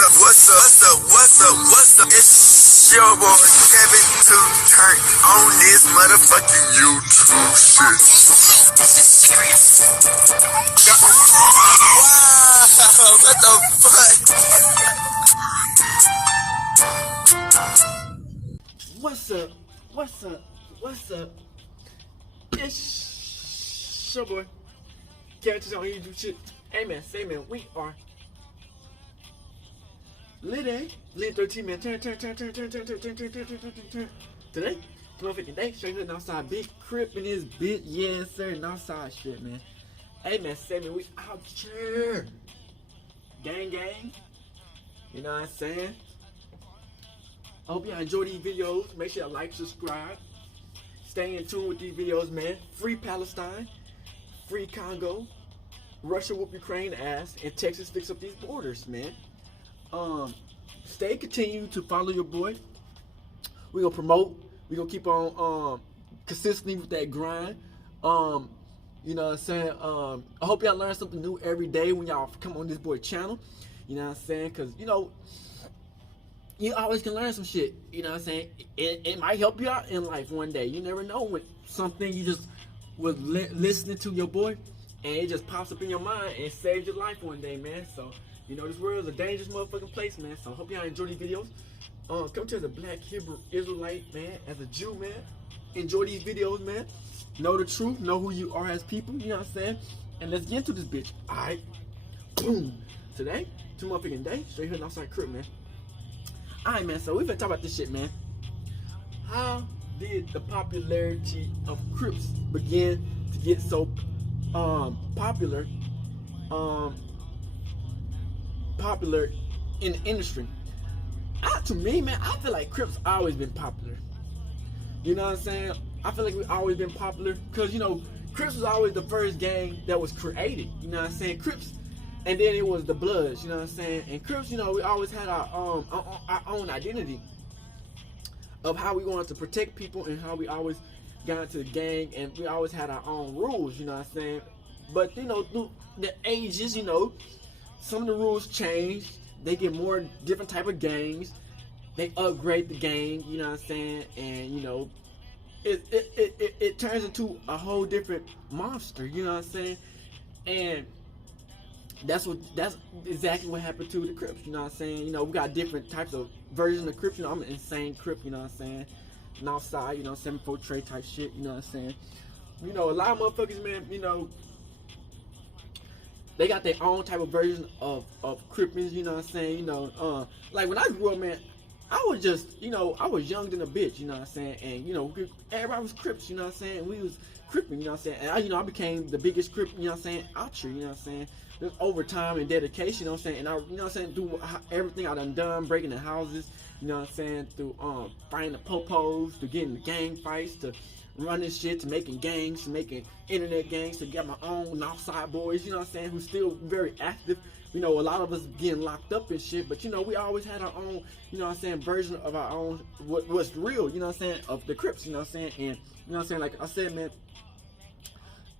What's up? It's your boy Kevin to turn on this motherfucking YouTube shit. This is serious. Wow, what the fuck? What's up? It's your boy Kevin to on YouTube shit. Hey man, say man, we are Lit 13 man, turn. Today, 12:50 day, straight to the outside, big crip in this bitch, yes sir, outside shit, man. Hey man, say man, we out here, gang, you know what I'm saying? I hope y'all enjoy these videos. Make sure y'all like, subscribe, stay in tune with these videos, man. Free Palestine, free Congo, Russia whoop Ukraine ass, and Texas fix up these borders, man. Continue to follow your boy. We're gonna promote. We're gonna keep on consistently with that grind. You know what I'm saying? I hope y'all learn something new every day when y'all come on this boy channel. You know what I'm saying? Cause you know, you always can learn some shit. You know what I'm saying? It might help you out in life one day. You never know when something you just was listening to your boy and it just pops up in your mind and saves your life one day, man. So you know, this world is a dangerous motherfucking place, man. So I hope y'all enjoy these videos. Come to as a black Hebrew Israelite, man, as a Jew, man. Enjoy these videos, man. Know the truth, know who you are as people, you know what I'm saying? And let's get into this bitch. Alright. Boom. Today, 2 motherfucking day, straight here outside crib, man. Alright, man, so we finna talk about this shit, man. How did the popularity of CRIPs begin to get so popular in the industry? To me, man, I feel like CRIPs always been popular. You know what I'm saying? I feel like we've always been popular because, you know, CRIPs was always the first gang that was created. You know what I'm saying? CRIPs, and then it was the Bloods. You know what I'm saying? And CRIPs, you know, we always had our own identity of how we wanted to protect people and how we always got into the gang, and we always had our own rules. You know what I'm saying? But you know, through the ages, you know, some of the rules changed. They get more different type of gangs. They upgrade the gang, you know what I'm saying? And you know, it turns into a whole different monster, you know what I'm saying? And that's exactly what happened to the Crips, you know what I'm saying? You know, we got different types of versions of Crips. You know, I'm an insane Crip, you know what I'm saying? Northside, you know, 74 tray type shit, you know what I'm saying? You know, a lot of motherfuckers, man, you know, they got their own type of version of Crippins, you know what I'm saying? You know, like when I grew up, man, I was just, you know, I was young than a bitch, you know what I'm saying? And, you know, everybody was Crips, you know what I'm saying? And we was Cripping, you know what I'm saying? And, you know, I became the biggest Crip, you know what I'm saying, out here, you know what I'm saying? There's over time and dedication, you know what I'm saying? And I, you know what I'm saying, through everything I done, breaking the houses, you know what I'm saying? Through fighting the popos, to getting the gang fights, to running shit, to making gangs, to making internet gangs, to get my own outside boys, you know what I'm saying, who's still very active. You know, a lot of us getting locked up and shit, but you know, we always had our own, you know what I'm saying, version of our own, what's real, you know what I'm saying, of the Crips, you know what I'm saying, and, you know what I'm saying, like I said, man,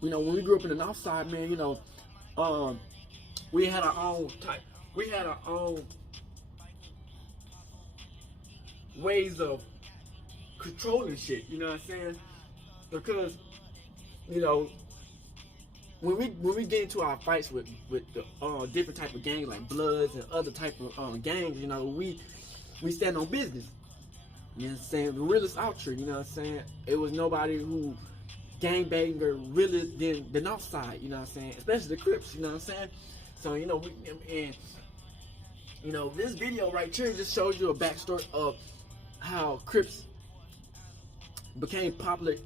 you know, when we grew up in the North Side, man, you know, we had our own type, we had our own ways of controlling shit, you know what I'm saying, because, you know, when we get into our fights with the different type of gangs like Bloods and other type of gangs, you know, we stand on business. You know what I'm saying? The realest out here, you know what I'm saying? It was nobody who gangbanger really than the North Side, you know what I'm saying? Especially the Crips, you know what I'm saying? So, you know, and you know, this video right here just shows you a backstory of how Crips became popular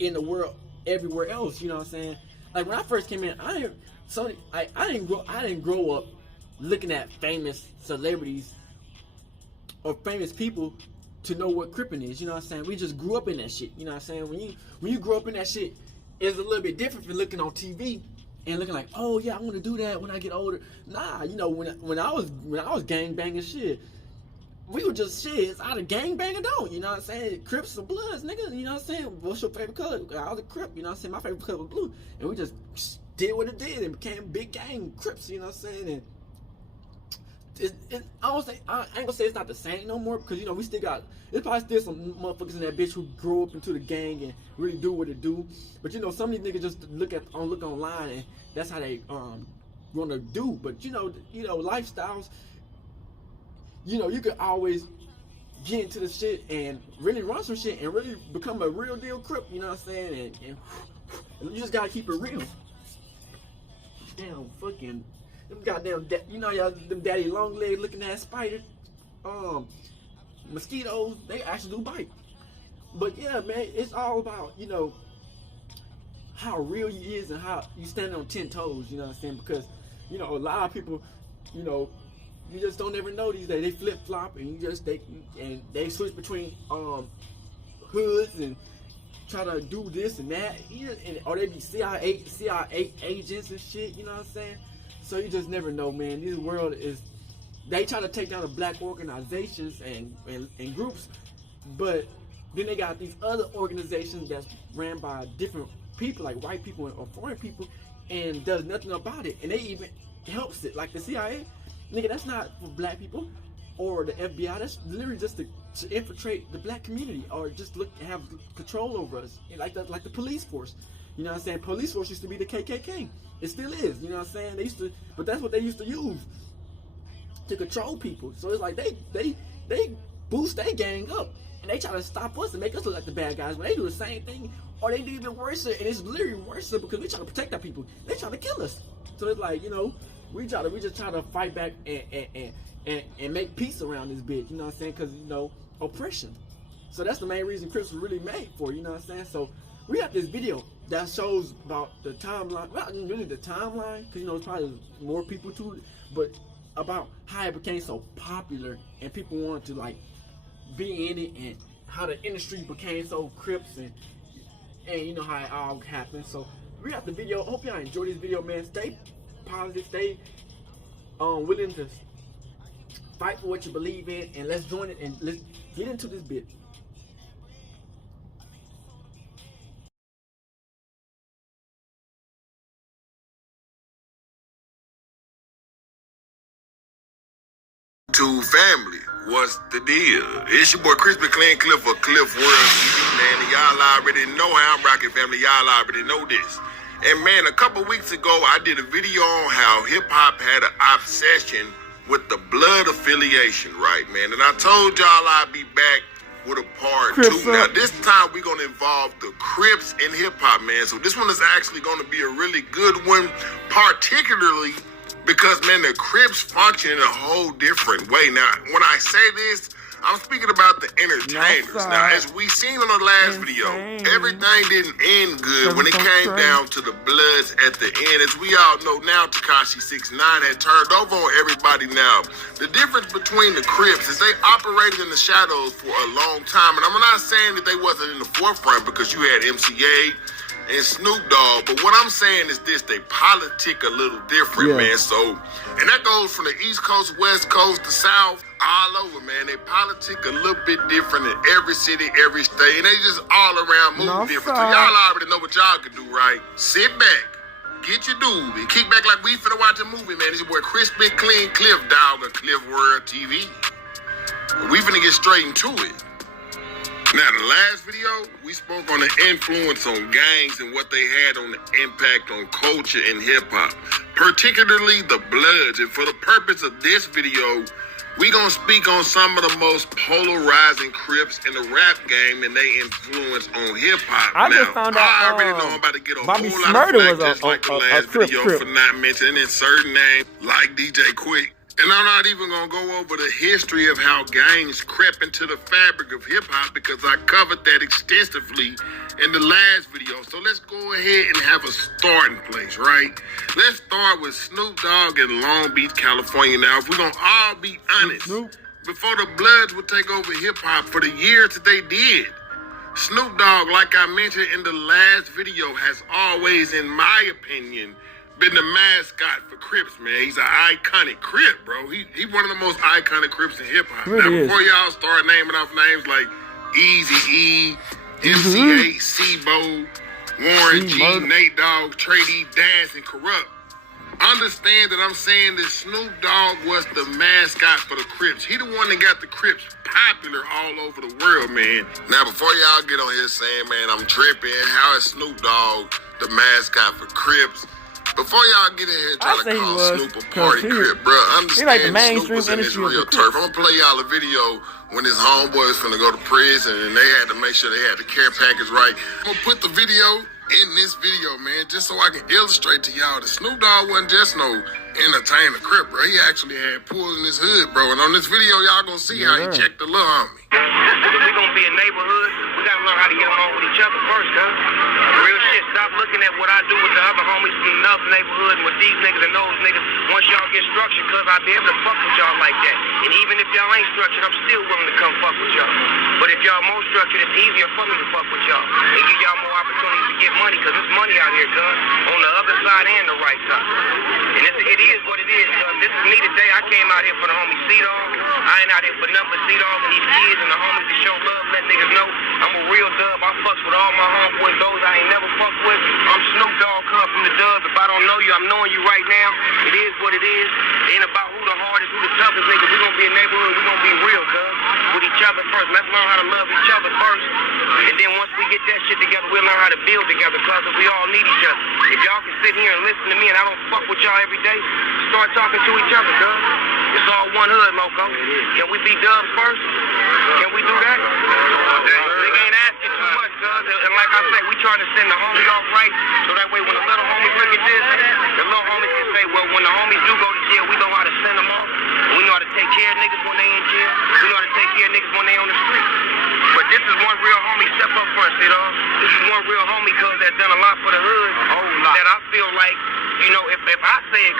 in the world everywhere else, you know what I'm saying? Like when I first came in, I didn't grow up looking at famous celebrities or famous people to know what Crippin' is, you know what I'm saying? We just grew up in that shit, you know what I'm saying? When you grow up in that shit, it's a little bit different from looking on TV and looking like, oh yeah, I want to do that when I get older. Nah, you know, when I was gang banging shit, we were just shit. It's either gang bang or don't. You know what I'm saying? Crips or Bloods, nigga. You know what I'm saying? What's your favorite color? I was a Crip. You know what I'm saying? My favorite color was blue. And we just did what it did and became big gang Crips. You know what I'm saying? And I ain't gonna say it's not the same no more, because you know we still got, there's probably still some motherfuckers in that bitch who grow up into the gang and really do what it do. But you know some of these niggas just look online and that's how they want to do. But you know lifestyles. You know you could always get into the shit and really run some shit and really become a real deal Crip. You know what I'm saying? And you just gotta keep it real. Damn fucking. Them goddamn, you know, y'all, them daddy long leg looking ass spiders, mosquitoes, they actually do bite. But yeah, man, it's all about, you know, how real you is and how you stand on 10 toes, you know what I'm saying? Because, you know, a lot of people, you know, you just don't ever know these days. They flip flop and they switch between hoods and try to do this and that, or they be CIA agents and shit, you know what I'm saying? So you just never know, man. This world is, they try to take down the black organizations and groups, but then they got these other organizations that's ran by different people, like white people or foreign people, and does nothing about it. And they even helps it, like the CIA. Nigga, that's not for black people or the FBI. That's literally just to infiltrate the black community or just have control over us, like the police force. You know what I'm saying? Police force used to be the KKK. It still is. You know what I'm saying? They used to, but that's what they used to use to control people. So it's like they boost their gang up and they try to stop us and make us look like the bad guys. But they do the same thing, or they do even worse, and it's literally worse because we try to protect our people. They try to kill us. So it's like, you know, we just try to fight back and make peace around this bitch. You know what I'm saying? Because, you know, oppression. So that's the main reason CRIPs was really made for. You know what I'm saying? So we have this video that shows about the timeline, not really the timeline, because you know it's probably more people to it, but about how it became so popular and people wanted to like be in it, and how the industry became so Crips, and you know how it all happened. So we got the video. Hope y'all enjoy this video, man. Stay positive, stay willing to fight for what you believe in, and let's join it and let's get into this bit. Family, what's the deal? It's your boy Crispy Clean Cliff of Cliff World TV, man, and y'all already know how I'm rocking, family. Y'all already know this. And man, a couple weeks ago, I did a video on how hip-hop had an obsession with the blood affiliation, right, man? And I told y'all I'd be back with a part 2. Now, this time we're going to involve the Crips in hip-hop, man. So this one is actually going to be a really good one, particularly because, man, the Crips function in a whole different way. Now, when I say this, I'm speaking about the entertainers. Now, as we seen on the last video, everything didn't end good when it came down to the Bloods at the end. As we all know now, Tekashi 6ix9ine had turned over on everybody now. The difference between the Crips is they operated in the shadows for a long time. And I'm not saying that they wasn't in the forefront, because you had MCA and Snoop Dogg, but what I'm saying is this: they politic a little different, man. So, and that goes from the East Coast, West Coast, the South, all over, man. They politic a little bit different in every city, every state, and they just all around move different. So y'all already know what y'all can do, right? Sit back, get your doobie, kick back like we finna watch a movie, man. It's your boy Crispy Clean Cliff Dog of Cliff World TV. We finna get straight into it. Now, the last video, we spoke on the influence on gangs and what they had on the impact on culture and hip-hop, particularly the Bloods. And for the purpose of this video, we gonna speak on some of the most polarizing Crips in the rap game and they influence on hip-hop. I just found out I already know I'm about to get a Bobby whole lot of flack, was just like the last video Crip. for not mentioning certain names like DJ Quick. And I'm not even going to go over the history of how gangs crept into the fabric of hip-hop, because I covered that extensively in the last video. So let's go ahead and have a starting place, right? Let's start with Snoop Dogg in Long Beach, California. Now, if we're going to all be honest, before the Bloods would take over hip-hop, for the years that they did, Snoop Dogg, like I mentioned in the last video, has always, in my opinion, been the mascot for Crips, man. He's an iconic Crip, bro. He one of the most iconic Crips in hip-hop. Now, before y'all start naming off names like Eazy-E, MC8, C-Bo, Warren G, Nate Dogg, Trey D, Dance, and Corrupt, understand that I'm saying that Snoop Dogg was the mascot for the Crips. He the one that got the Crips popular all over the world, man. Now, before y'all get on here saying, man, I'm tripping, how is Snoop Dogg the mascot for Crips? Before y'all get in here trying to call Snoop a party Crip, bro, understand like the Snoop was in his mainstream real industry of the turf. I'm gonna play y'all a video when his homeboys finna go to prison and they had to make sure they had the care package right. I'm gonna put the video in this video, man, just so I can illustrate to y'all that Snoop Dogg wasn't just no entertainer Crip, bro. He actually had pulls in his hood, bro. And on this video, y'all gonna see how he checked the little homie. We gonna be a neighborhood. We gotta learn how to get along with each other first, huh? Real shit. Stop looking at what I do with the other homies from another neighborhood and with these niggas and those niggas. Once y'all get structured, cause I be able to fuck with y'all like that. And even if y'all ain't structured, I'm still willing to come fuck with y'all. But if y'all more structured, it's easier for me to fuck with y'all and give y'all more opportunities to get money, cause there's money out here, cuz, on the other side and the right side. And it is what it is, cuz. This is me today. I came out here for the homie C-Dog. I ain't out here for nothing but C-Dog and these kids and the homies to show love, let niggas know I'm a real dub. I fucks with all my homeboys, those I ain't never fucked with. I'm Snoop Dogg, come from the dub. If I don't know you, I'm knowing you right now. It is what it is. It ain't about who the hardest, who the toughest nigga. We gonna be a neighborhood. We gonna be real, cuz. With each other first. Let's learn how to love each other first. And then once we get that shit together, we'll learn how to build together, cuz we all need each other. If y'all can sit here and listen to me and I don't fuck with y'all every day, start talking to each other, cuz. It's all one hood, loco. Can we be dubs first? Can we do that? Nigga ain't asking too much, cuz. And like I said, we trying to send the homie off right, so that way when the little homies look at this, the little homies can say, well, when the homies do go to jail, we know how to send them off. We know how to take care of niggas when they in jail. We know how to take care of niggas when they on the street. But this is one real homie, step up front, see, dog. This is one real homie, cuz, that done a lot for the hood. That I feel like, you know, if I say it,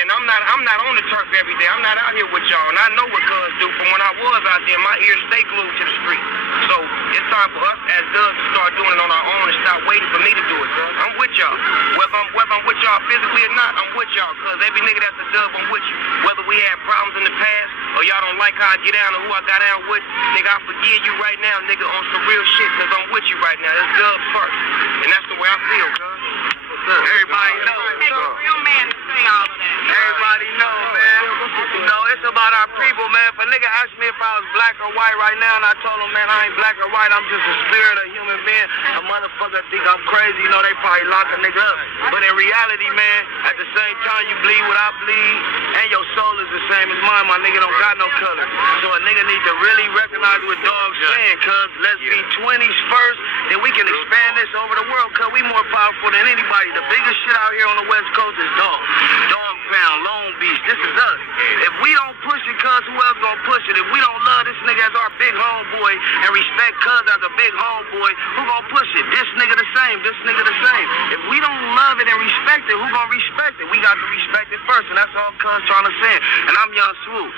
and I'm not on the turf every day. I'm not out here with y'all, and I know what cuz do. From when I was out there, my ears stay glued to the street. So it's time for us as dubs to start doing it on our own and stop waiting for me to do it, cuz. I'm with y'all. Whether I'm with y'all physically or not, I'm with y'all, cuz every nigga that's a dub, I'm with you. Whether we had problems in the past or y'all don't like how I get down or who I got down with, nigga, I forgive you right now, nigga, on some real shit, cuz I'm with you right now. It's dubs first. And that's the way I feel, cuz. Everybody knows. Take a real man to say all of that. Everybody know, man. You know, it's about our people, man. If a nigga asked me if I was black or white right now, and I told him, man, I ain't black or white, I'm just a spirit, a human being. A motherfucker think I'm crazy, you know, they probably lock a nigga up. But in reality, man, at the same time you bleed what I bleed, and your soul is the same as mine, my nigga don't got no color. So a nigga need to really recognize what Dog's saying, cuz let's be 20s first, then we can expand this over the world, cuz we more powerful than anybody. The biggest shit out here on the West Coast is Dog. Dog Pound, Long Beach, this is us. If we don't push it, cuz who else gonna push it? If we don't love this nigga as our big homeboy and respect cuz as a big homeboy, who gonna push it? This nigga the same, this nigga the same. If we don't love it and respect it, who gonna respect it? We got to respect it first, and that's all cuz trying to say. And I'm Young Swoop.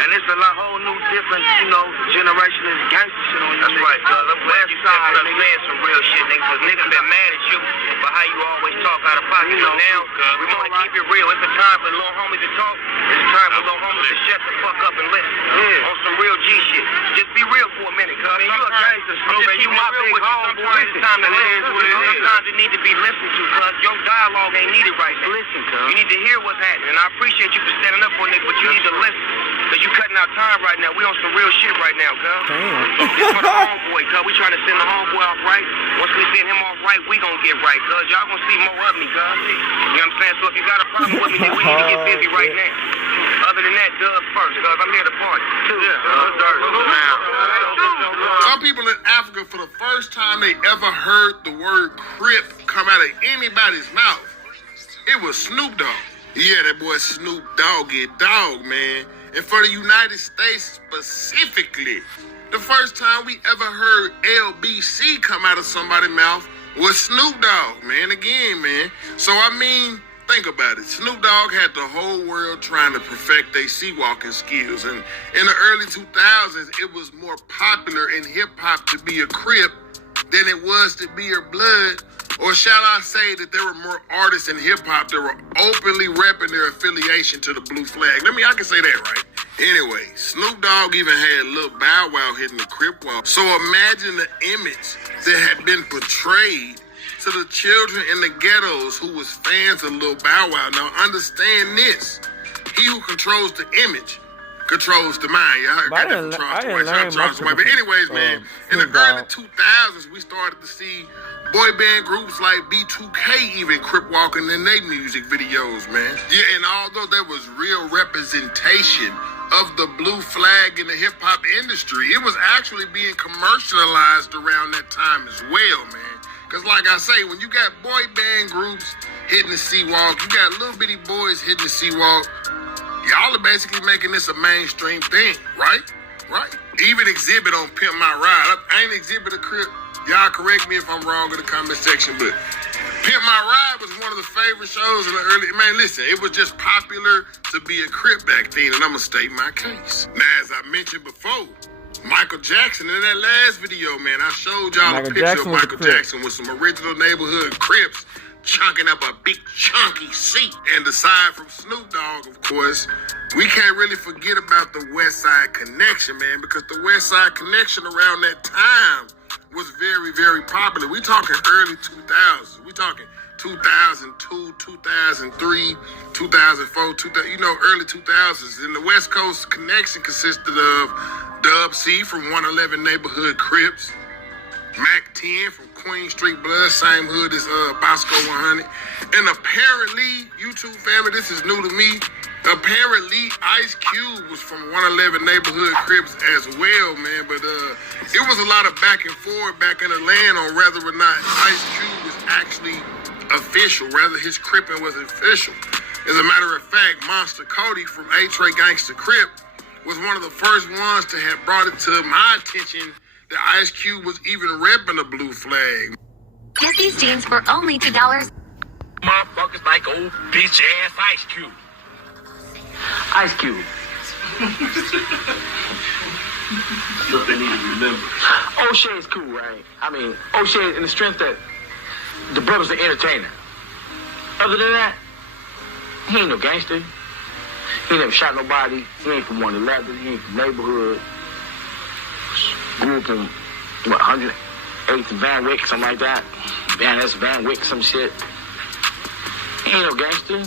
And it's a whole new different, you know, generation of gangster shit on you. That's right, cuz. I'm glad you saying some real shit, nigga, cause niggas been mad at you for how you always talk out of pocket. You know, now we wanna keep it real. It's a time for little homies to talk. It's a time for little homies to shut the fuck up and listen. On some real G shit. Just be real for a minute, cuz. You a gangster, Snoop, and you my big homeboy. It's time to listen. Sometimes it need to be listened to, cuz your dialogue ain't needed right now. Listen, cuz. You need to hear what's happening. And I appreciate you for standing up for a nigga, but you need to listen. Cause you cutting out time right now. We on some real shit right now, cuz. This for the homeboy, cuz. We trying to send the homeboy off right. Once we send him off right, we gonna get right, cuz. Y'all gonna see more of me, cuz. You know what I'm saying? So if you got a problem with me, then we need to get busy right now. Other than that, dubs first, cuz. I'm here to party. Some people in Africa, for the first time they ever heard the word Crip come out of anybody's mouth, it was Snoop Dogg. Yeah, that boy Snoop Doggy Dogg, man. And for the United States specifically, the first time we ever heard LBC come out of somebody's mouth was Snoop Dogg, man. Again, man. So, I mean, think about it. Snoop Dogg had the whole world trying to perfect their sea-walking skills. And in the early 2000s, it was more popular in hip-hop to be a Crip than it was to be a Blood. Or shall I say that there were more artists in hip-hop that were openly repping their affiliation to the Blue Flag. I can say that, right? Anyway, Snoop Dogg even had Lil Bow Wow hitting the Crip wall. So imagine the image that had been portrayed to the children in the ghettos who was fans of Lil Bow Wow. Now understand this. He who controls the image controls the mind. Y'all got that from Charles White. But anyways, man, in the early 2000s, we started to see boy band groups like B2K even crip walking in their music videos, man. Yeah, and although there was real representation of the blue flag in the hip hop industry, it was actually being commercialized around that time as well, man. Cause like I say, when you got boy band groups hitting the C-Walk, you got little bitty boys hitting the C-Walk, y'all are basically making this a mainstream thing, right? Right? Even Exhibit on Pimp My Ride. I ain't Exhibit a Crip. Y'all correct me if I'm wrong in the comment section, but Pimp My Ride was one of the favorite shows in the early... Man, listen, it was just popular to be a Crip back then, and I'm gonna state my case. Now, as I mentioned before, Michael Jackson, in that last video, man, I showed y'all a picture of Michael Jackson with some original neighborhood Crips chunking up a big chunky seat. And aside from Snoop Dogg, of course, we can't really forget about the West Side Connection, man, because the West Side Connection around that time was very, very popular. We talking early 2000s. We talking 2002, 2003, 2004, 2000, early 2000s. And the West Coast Connection consisted of Dub C from 111 Neighborhood Crips, Mac 10 from Queen Street Blood, same hood as Bosco 100. And apparently, YouTube family, this is new to me, apparently Ice Cube was from 111 Neighborhood Crips as well, man. But it was a lot of back and forth back in the land on whether or not Ice Cube was actually official, whether his Crippin' was official. As a matter of fact, Monster Cody from A-Tray Gangsta Crip was one of the first ones to have brought it to my attention that Ice Cube was even repping a blue flag. Get these jeans for only $2. Motherfuckers like old bitch ass Ice Cube. Ice Cube. Stuff they need to remember. O'Shea's cool, right? I mean, O'Shea in the strength that the brother's an entertainer. Other than that, he ain't no gangster. He ain't never shot nobody. He ain't from 111. He ain't from neighborhood. Grew up in, 108th and Van Wyck, something like that. Van Wyck, some shit. He ain't no gangster.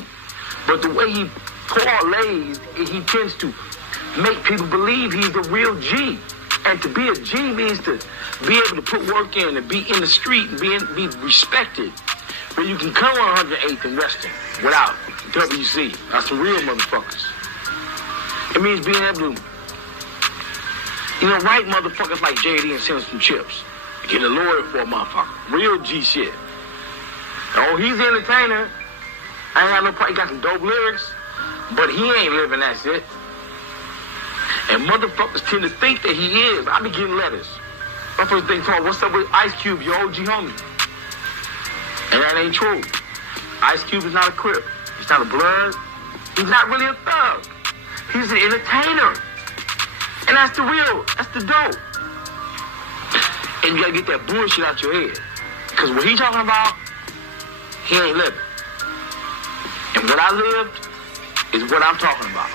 But the way he parlays, he tends to make people believe he's a real G. And to be a G means to be able to put work in and be in the street and be respected. Where you can come on 108th and Western without WC. That's some real motherfuckers. It means being able to, write motherfuckers like JD and send some chips. Get a lawyer for a motherfucker. Real G shit. Oh, he's an entertainer. I ain't got no problem. He got some dope lyrics, but he ain't living that shit. And motherfuckers tend to think that he is. I be getting letters. Motherfuckers think, what's up with Ice Cube, your OG homie? And that ain't true. Ice Cube is not a Crip. He's not a Blood. He's not really a thug. He's an entertainer. And that's the real. That's the dope. And you gotta get that bullshit out your head. Because what he talking about, he ain't living. And what I lived is what I'm talking about.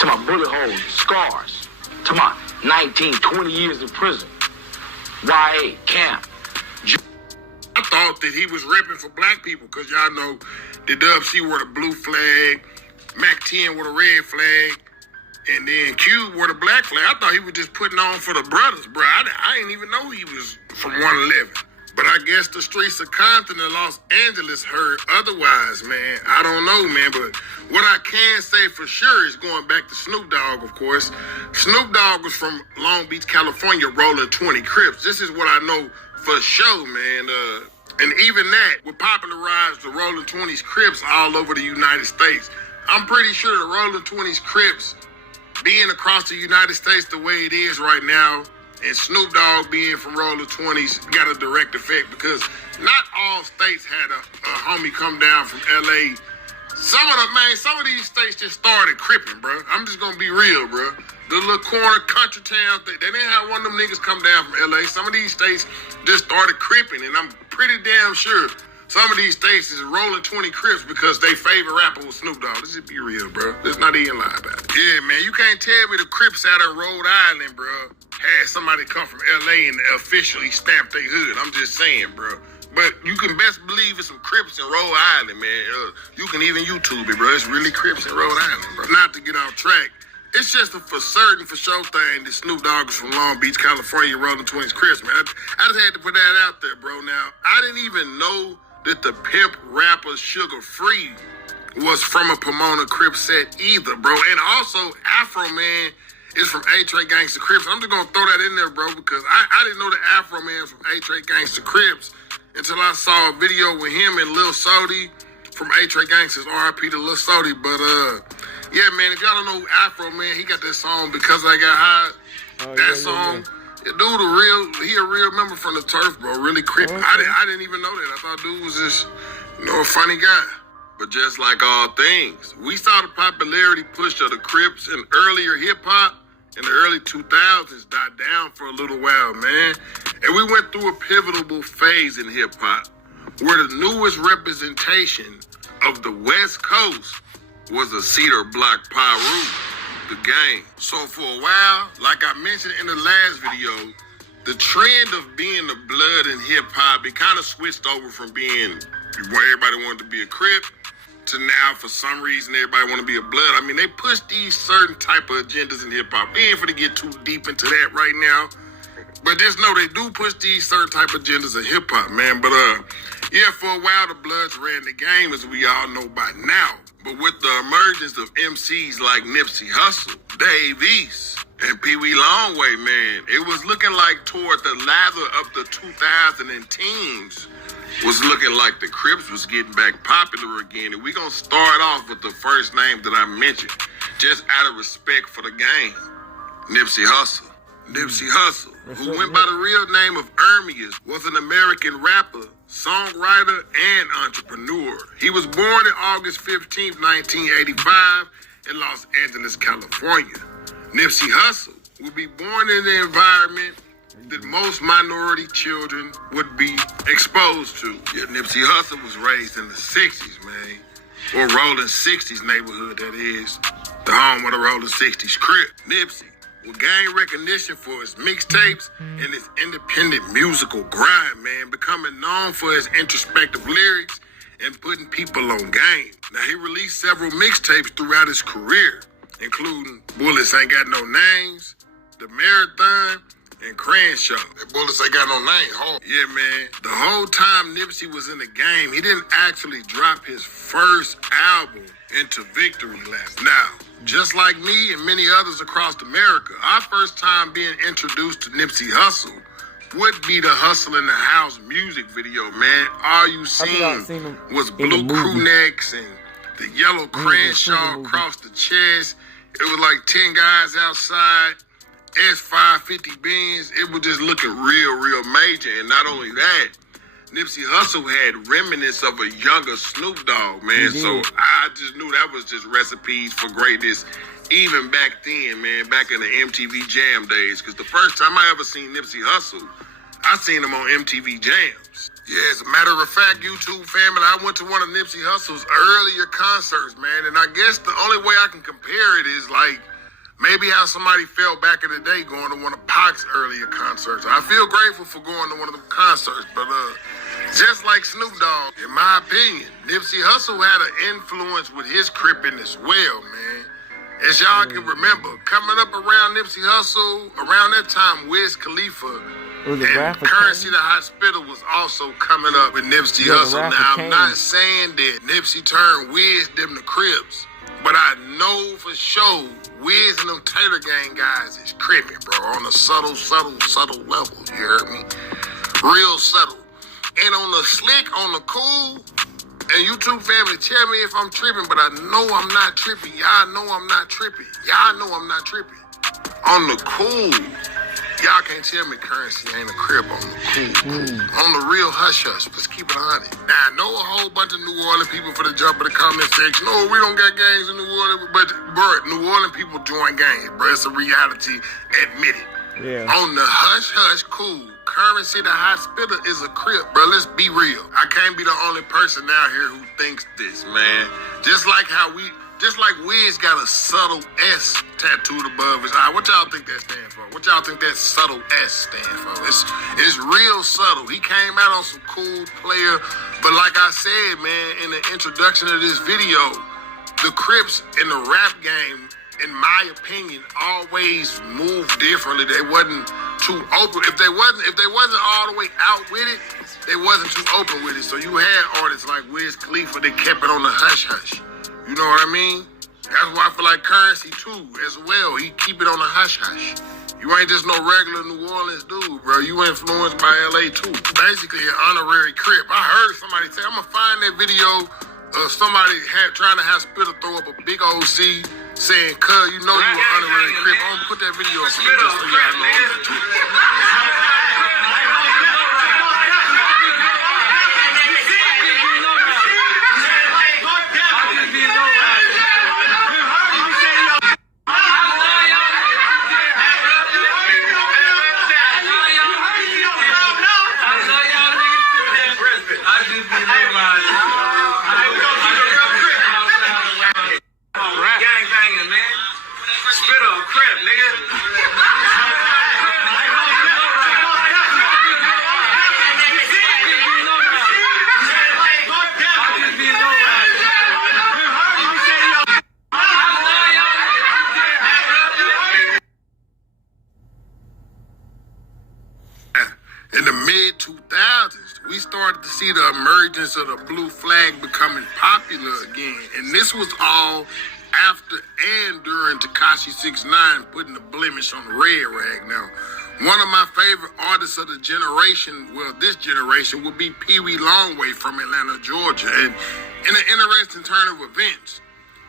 To my bullet holes, scars. To my 19, 20 years in prison. YA, camp. I thought that he was repping for black people because y'all know the Dub C wore the blue flag, Mac 10 wore the red flag, and then Cube wore the black flag. I thought he was just putting on for the brothers, bro. I didn't even know he was from 111. But I guess the streets of Compton and Los Angeles heard otherwise, man. I don't know, man. But what I can say for sure is going back to Snoop Dogg, of course. Snoop Dogg was from Long Beach, California, rolling 20 Crips. This is what I know for sure, man. And even that would popularize the Rolling 20s Crips all over the United States. I'm pretty sure the Rolling 20s Crips being across the United States the way it is right now, and Snoop Dogg being from Rolling 20s got a direct effect because not all states had a homie come down from LA. Some of these states just started cripping, bro. I'm just gonna be real, bro. The little corner country towns, they didn't have one of them niggas come down from LA. Some of these states just started cripping, and I'm pretty damn sure some of these states is rolling 20 Crips because they favorite rapper was Snoop Dogg. Let's just be real, bro. Let's not even lie about it. Yeah, man, you can't tell me the Crips out of Rhode Island, bro, had somebody come from LA and officially stamp their hood. I'm just saying, bro. But you can best believe it's some Crips in Rhode Island, man. You can even YouTube it, bro. It's really Crips in Rhode Island, bro. Not to get off track. It's just a for certain, for sure thing that Snoop Dogg is from Long Beach, California, rolling 20s Crips, man. I just had to put that out there, bro. Now, I didn't even know that the pimp rapper Sugar Free was from a Pomona Crip set either, bro. And also, Afro Man is from A-Tray Gangsta Crips. I'm just gonna throw that in there, bro, because I didn't know the Afro Man from A-Tray Gangsta Crips until I saw a video with him and Lil Sody from A-Tray Gangsters, RIP to Lil Sody. But yeah, man, if y'all don't know Afro Man, he got that song Because I Got High. That song, dude, he a real member from the turf, bro. Really Crip. Okay. I didn't even know that. I thought dude was just, a funny guy. But just like all things, we saw the popularity push of the Crips in earlier hip-hop in the early 2000s die down for a little while, man. And we went through a pivotal phase in hip-hop where the newest representation of the West Coast was a Cedar Block Pyru, the Game. So for a while, like I mentioned in the last video, the trend of being the blood in hip-hop, it kind of switched over from being where everybody wanted to be a Crip to now, for some reason, everybody want to be a blood. I mean, they push these certain type of agendas in hip-hop. We ain't finna get too deep into that right now. But just know they do push these certain type of agendas in hip-hop, man. But, yeah, for a while, the Bloods ran the game, as we all know by now. But with the emergence of MCs like Nipsey Hussle, Dave East, and Pee Wee Longway, man, it was looking like toward the lather of the 2010s was looking like the Crips was getting back popular again. And we gonna start off with the first name that I mentioned, just out of respect for the game, Nipsey Hussle. Nipsey Hussle, who went by the real name of Ermias, was an American rapper, songwriter, and entrepreneur. He was born on August 15, 1985 in Los Angeles, California. Nipsey Hussle would be born in the environment that most minority children would be exposed to. Yeah, Nipsey Hussle was raised in the 60s, man. Or rolling 60s neighborhood, that is. The home of the rolling 60s Crip. Nipsey will gain recognition for his mixtapes and his independent musical grind, man, becoming known for his introspective lyrics and putting people on game. Now, he released several mixtapes throughout his career, including Bullets Ain't Got No Names, The Marathon, and Crenshaw. That Bullets Ain't Got No Name, huh? Yeah, man. The whole time Nipsey was in the game, he didn't actually drop his first album into victory lap. Now, just like me and many others across America, our first time being introduced to Nipsey Hussle would be the Hustle in the House music video, man. All you seen was blue crew necks and the yellow Crenshaw across the chest. It was like 10 guys outside, S550 Benz. It was just looking real major. And not only that, Nipsey Hussle had remnants of a younger Snoop Dogg, man. So I just knew that was just recipes for greatness even back then, man, back in the MTV Jam days. Because the first time I ever seen Nipsey Hussle, I seen him on MTV Jams. Yeah, as a matter of fact, YouTube family, I went to one of Nipsey Hussle's earlier concerts, man. And I guess the only way I can compare it is like maybe how somebody felt back in the day going to one of Pac's earlier concerts. I feel grateful for going to one of them concerts, but just like Snoop Dogg, in my opinion, Nipsey Hussle had an influence with his Crippin' as well, man. As y'all can remember, coming up around Nipsey Hussle, around that time, Wiz Khalifa and Currency the Hospital was also coming up with Nipsey Hussle. Now, I'm not saying that Nipsey turned Wiz them to Crips, but I know for sure Wiz and them Taylor Gang guys is Crippin', bro, on a subtle level, you heard me? Real subtle. And on the slick, on the cool, and YouTube family, tell me if I'm tripping, but I know I'm not tripping. Y'all know I'm not tripping. Y'all know I'm not tripping. On the cool, y'all can't tell me Currency ain't a Crip on the cool. On the real hush, let's keep it 100. Now, I know a whole bunch of New Orleans people for the jump in the comment section. No, we don't got gangs in New Orleans, but bro, New Orleans people join gangs, bro. It's a reality, admit it. Yeah. On the hush, cool. Currency the Hospital is a Crip, bro. Let's be real. I can't be the only person out here who thinks this, man. Just like how we Just like Wiz got a subtle S tattooed above his eye. What y'all think that stands for? What y'all think that subtle S stands for? It's real subtle. He came out on some cool player, but like I said, man, in the introduction of this video, the Crips in the rap game, in my opinion, always moved differently. They wasn't too open. If they wasn't all the way out with it, they wasn't too open with it. So you had artists like Wiz Khalifa that kept it on the hush hush. You know what I mean? That's why I feel like Currency too, as well. He keep it on the hush hush. You ain't just no regular New Orleans dude, bro. You influenced by LA too. Basically an honorary Crip. I heard somebody say, I'm gonna find that video of somebody trying to have Spitter throw up a big old C saying, cuz, you know you an honorary Crip. I'm gonna put that video up for you just so y'all know I'm into it. In the mid-2000s, we started to see the emergence of the blue flag becoming popular again. And this was all after and during Tekashi 6ix9ine putting the blemish on the red rag. Now, one of my favorite artists of the generation, well, this generation, would be Pee Wee Longway from Atlanta, Georgia. And in an interesting turn of events,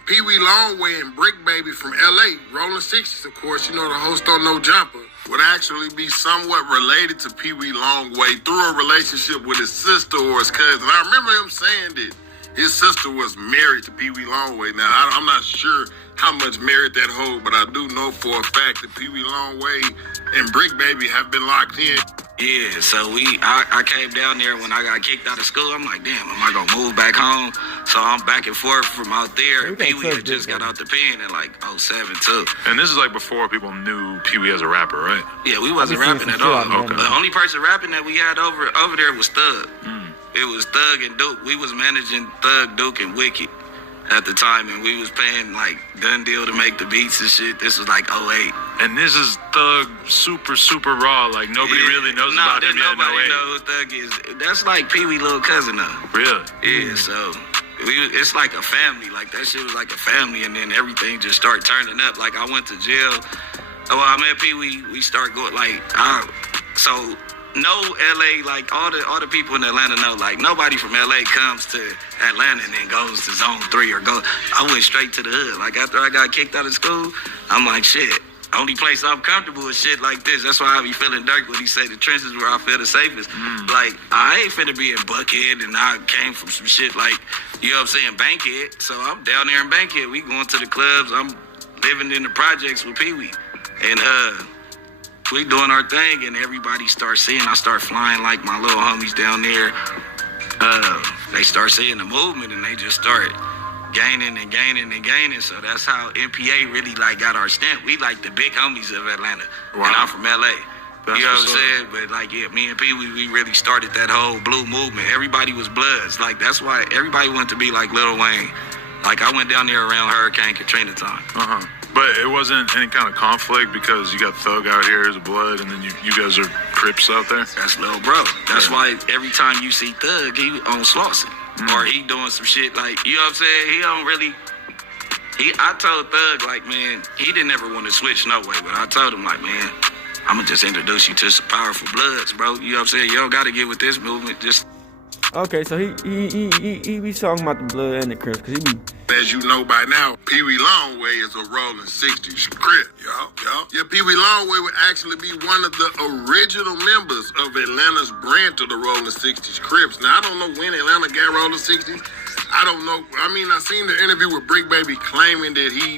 Pee Wee Longway and Brick Baby from LA, Rolling 60s, of course, you know, the host on No Jumper, would actually be somewhat related to Pee Wee Longway through a relationship with his sister or his cousin. I remember him saying that his sister was married to Pee Wee Longway. Now, I'm not sure how much merit that hold, but I do know for a fact that Pee Wee Longway and Brick Baby have been locked in. Yeah, so I came down there when I got kicked out of school. I'm like, damn, am I gonna move back home? So I'm back and forth from out there. And Pee Wee had just got out the pen in like 07 too. And this is like before people knew Pee Wee as a rapper, right? Yeah, we wasn't rapping at all. Okay. The only person rapping that we had over there was Thug. It was Thug and Duke. We was managing Thug, Duke, and Wicked at the time, and we was paying like Gun Deal to make the beats and shit. This was like 08. And this is Thug super raw, like nobody really knows about him yet. Nobody knows who Thug is. That's like Pee Wee little cousin though. Really? Yeah, so it's like a family. Like that shit was like a family, and then everything just started turning up. Like I went to jail. Well, I met Pee Wee. We start going like so. No LA, like all the people in Atlanta know, like nobody from LA comes to Atlanta and then goes to Zone 3 or go. I went straight to the hood. Like after I got kicked out of school, I'm like, shit, only place I'm comfortable with shit like this. That's why I be feeling Dirk when he say the trenches where I feel the safest. Like I ain't finna be in Buckhead, and I came from some shit like, you know what I'm saying, Bankhead. So I'm down there in Bankhead. We going to the clubs. I'm living in the projects with Pee Wee. And we doing our thing, and everybody starts seeing. I start flying like my little homies down there. They start seeing the movement, and they just start gaining. So that's how MPA really like got our stamp. We like the big homies of Atlanta. Wow. And I'm from LA. That's you know what I'm saying? But like, yeah, me and Pee Wee, we really started that whole blue movement. Everybody was Bloods. Like that's why everybody wanted to be like Lil Wayne. Like I went down there around Hurricane Katrina time. But it wasn't any kind of conflict because you got Thug out here as a Blood, and then you guys are Crips out there? That's Lil Bro. That's why every time you see Thug, he on Slauson. Or he doing some shit like, you know what I'm saying? He don't really... I told Thug, like, man, he didn't ever want to switch no way, but I told him, like, man, I'm going to just introduce you to some powerful Bloods, bro. You know what I'm saying? You don't got to get with this movement, just... Okay, so he be talking about the Blood and the Crips, because he be... As you know by now, Pee Wee Longway is a Rolling 60s Crip. Yeah, Pee Wee Longway would actually be one of the original members of Atlanta's branch of the Rolling 60s Crips. Now, I don't know when Atlanta got Rolling 60s. I don't know. I mean, I seen the interview with Brick Baby claiming that he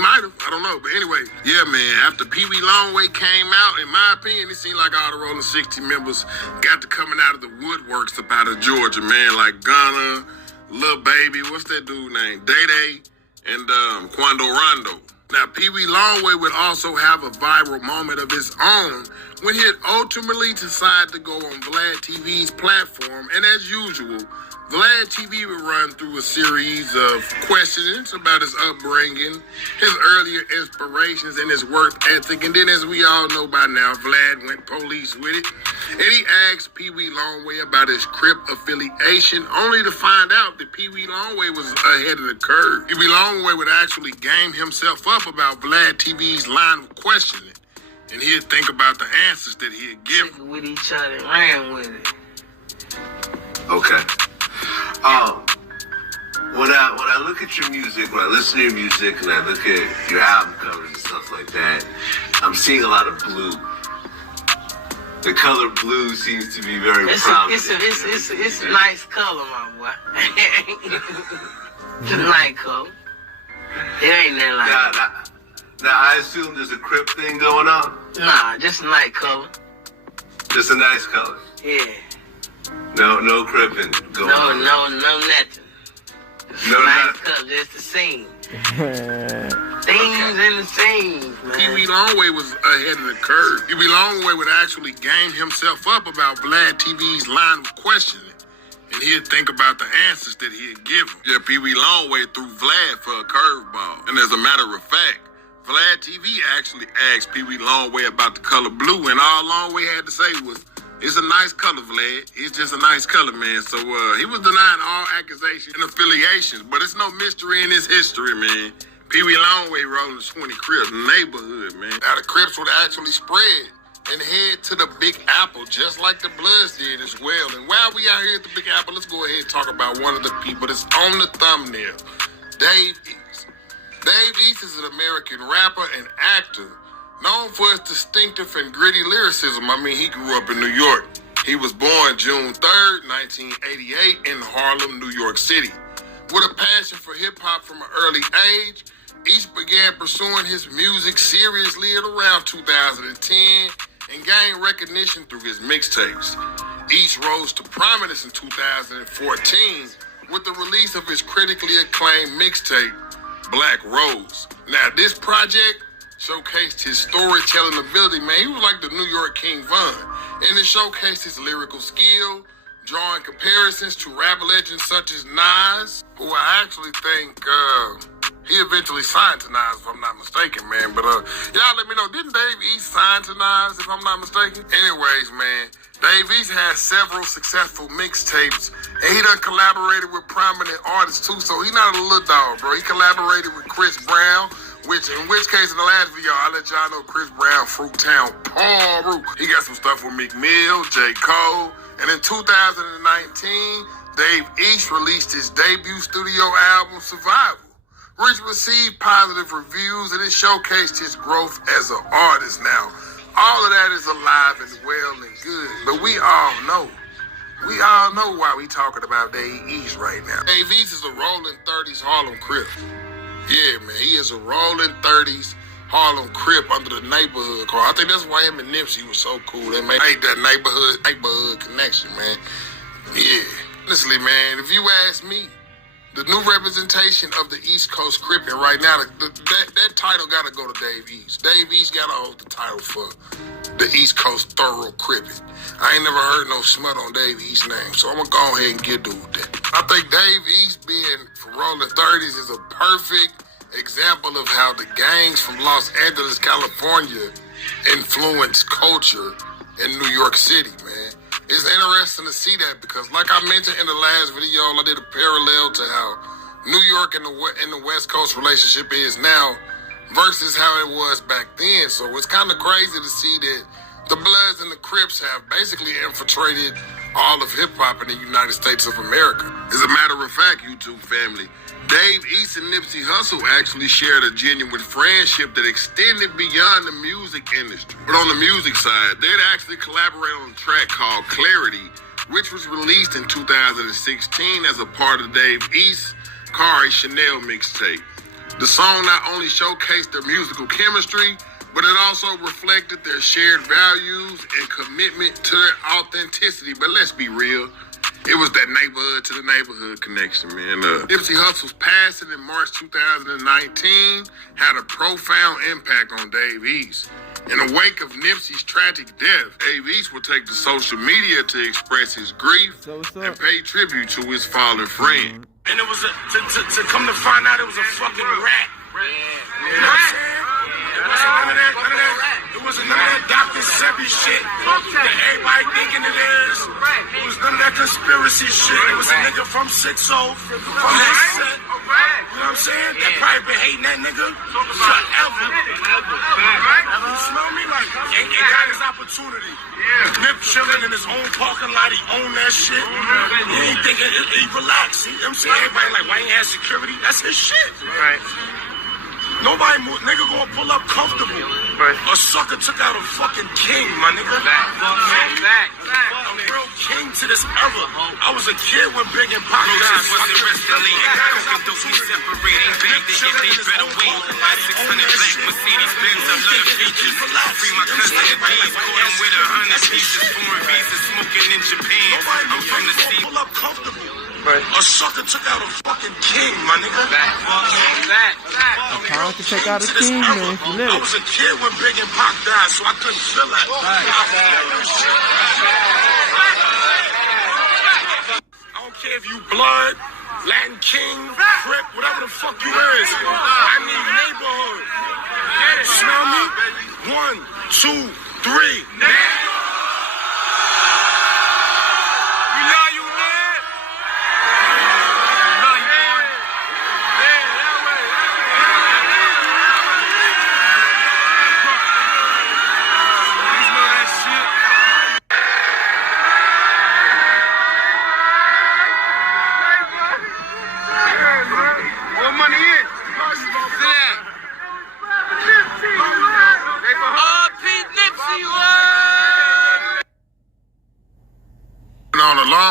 might have. I don't know. But anyway, yeah, man, after Pee Wee Longway came out, in my opinion, it seemed like all the Rolling 60 members got to coming out of the woodworks up out of Georgia, man, like Gunna, Lil Baby, what's that dude name? Day Day, and Quando Rondo. Now, Pee Wee Longway would also have a viral moment of his own when he'd ultimately decide to go on Vlad TV's platform, and as usual, Vlad TV would run through a series of questions about his upbringing, his earlier inspirations, and his work ethic. And then, as we all know by now, Vlad went police with it. And he asked Pee Wee Longway about his Crip affiliation, only to find out that Pee Wee Longway was ahead of the curve. Pee Wee Longway would actually game himself up about Vlad TV's line of questioning. And he'd think about the answers that he'd give. With each other, ran with it. Okay. When I look at your music, when I listen to your music, and I look at your album covers and stuff like that, I'm seeing a lot of blue. The color blue seems to be very prominent. It's a nice color, my boy. It's a nice color. It ain't that like. Now I assume there's a Crip thing going on. Nah, just a nice color. Just a nice color. Yeah. No cripping going on. No, nothing. No, nice color, just the scene. Things in the scenes, man. Pee Wee Longway was ahead of the curve. Pee Wee Longway would actually game himself up about Vlad TV's line of questioning, and he'd think about the answers that he'd give him. Yeah, Pee Wee Longway threw Vlad for a curveball. And as a matter of fact, Vlad TV actually asked Pee Wee Longway about the color blue, and all Longway had to say was, "It's a nice color, Vlad. It's just a nice color, man." So he was denying all accusations and affiliations, but it's no mystery in his history, man. Pee Wee Longway rolling the 20 Crips neighborhood, man. Now the Crips would actually spread and head to the Big Apple, just like the Bloods did as well. And while we out here at the Big Apple, let's go ahead and talk about one of the people that's on the thumbnail, Dave East. Dave East is an American rapper and actor known for his distinctive and gritty lyricism. I mean, he grew up in New York. He was born June 3rd, 1988 in Harlem, New York City. With a passion for hip-hop from an early age, East began pursuing his music seriously at around 2010 and gained recognition through his mixtapes. East rose to prominence in 2014 with the release of his critically acclaimed mixtape, Black Rose. Now, this project showcased his storytelling ability, man. He was like the New York King Von. And it showcased his lyrical skill, drawing comparisons to rap legends such as Nas, who I actually think he eventually signed to Nas, if I'm not mistaken, man. But y'all let me know, didn't Dave East sign to Nas, if I'm not mistaken? Anyways, man, Dave East has several successful mixtapes, and he done collaborated with prominent artists too, so he not a little dog, bro. He collaborated with Chris Brown, in which case in the last video, I let y'all know Chris Brown, Fruittown, Paul. He got some stuff with Meek Mill, J. Cole, and in 2019, Dave East released his debut studio album, Survival, which received positive reviews, and it showcased his growth as an artist. Now, all of that is alive and well and good, but we all know why we talking about Dave East right now. Dave East is a rolling 30s Harlem Crip. Yeah, man, he is a rolling 30s Harlem Crip under the neighborhood car. I think that's why him and Nipsey was so cool. They made that neighborhood connection, man. Yeah. Honestly, man, if you ask me, the new representation of the East Coast Crippin' right now, that title got to go to Dave East. Dave East got to hold the title for the East Coast Thorough Crippin'. I ain't never heard no smut on Dave East's name, so I'm going to go ahead and get to that. I think Dave East being from Rolling 30s is a perfect example of how the gangs from Los Angeles, California influence culture in New York City, man. It's interesting to see that because, like I mentioned in the last video, I did a parallel to how New York and the West Coast relationship is now versus how it was back then. So it's kind of crazy to see that the Bloods and the Crips have basically infiltrated all of hip-hop in the United States of America. As a matter of fact, YouTube family, Dave East and Nipsey Hussle actually shared a genuine friendship that extended beyond the music industry. But on the music side, they'd actually collaborate on a track called Clarity, which was released in 2016 as a part of Dave East's Kari Chanel mixtape. The song not only showcased their musical chemistry, but it also reflected their shared values and commitment to their authenticity. But let's be real, It was that neighborhood to the neighborhood connection, man. Nipsey Hussle's passing in March 2019 had a profound impact on Dave East. In the wake of Nipsey's tragic death, Dave East would take to social media to express his grief and pay tribute to his fallen friend. And it was to come to find out it was a fucking rat. You know what I'm saying? It wasn't none of that. It wasn't none of that Dr. Sebi shit that everybody thinking it is. It was none of that conspiracy shit. It was a nigga from 6-0, from his set. You know what I'm saying? They probably been hating that nigga forever. You smell me? Like, he got his opportunity. Nip chilling in his own parking lot. He owned that shit. He ain't thinking, he relaxed. You know what I'm saying? Everybody like, why he had security? That's his shit. Right. Nobody, nigga, gonna pull up comfortable. Right. A sucker took out a fucking king, my nigga. A real king to this era. I was a kid when Big and Pac died. Free my cousin in peace, going with 100 pieces, foreign visas, smoking in Japan. I'm from the sea. Pull up comfortable. Right. A sucker took out a fucking king, my nigga. Hard to take out a king, man. If you let it. I was a kid when Big and Pac died, so I couldn't feel that. I don't care if you blood, Latin King, Crip, whatever the fuck you is. I need neighborhood. Smell me? 1, 2, 3.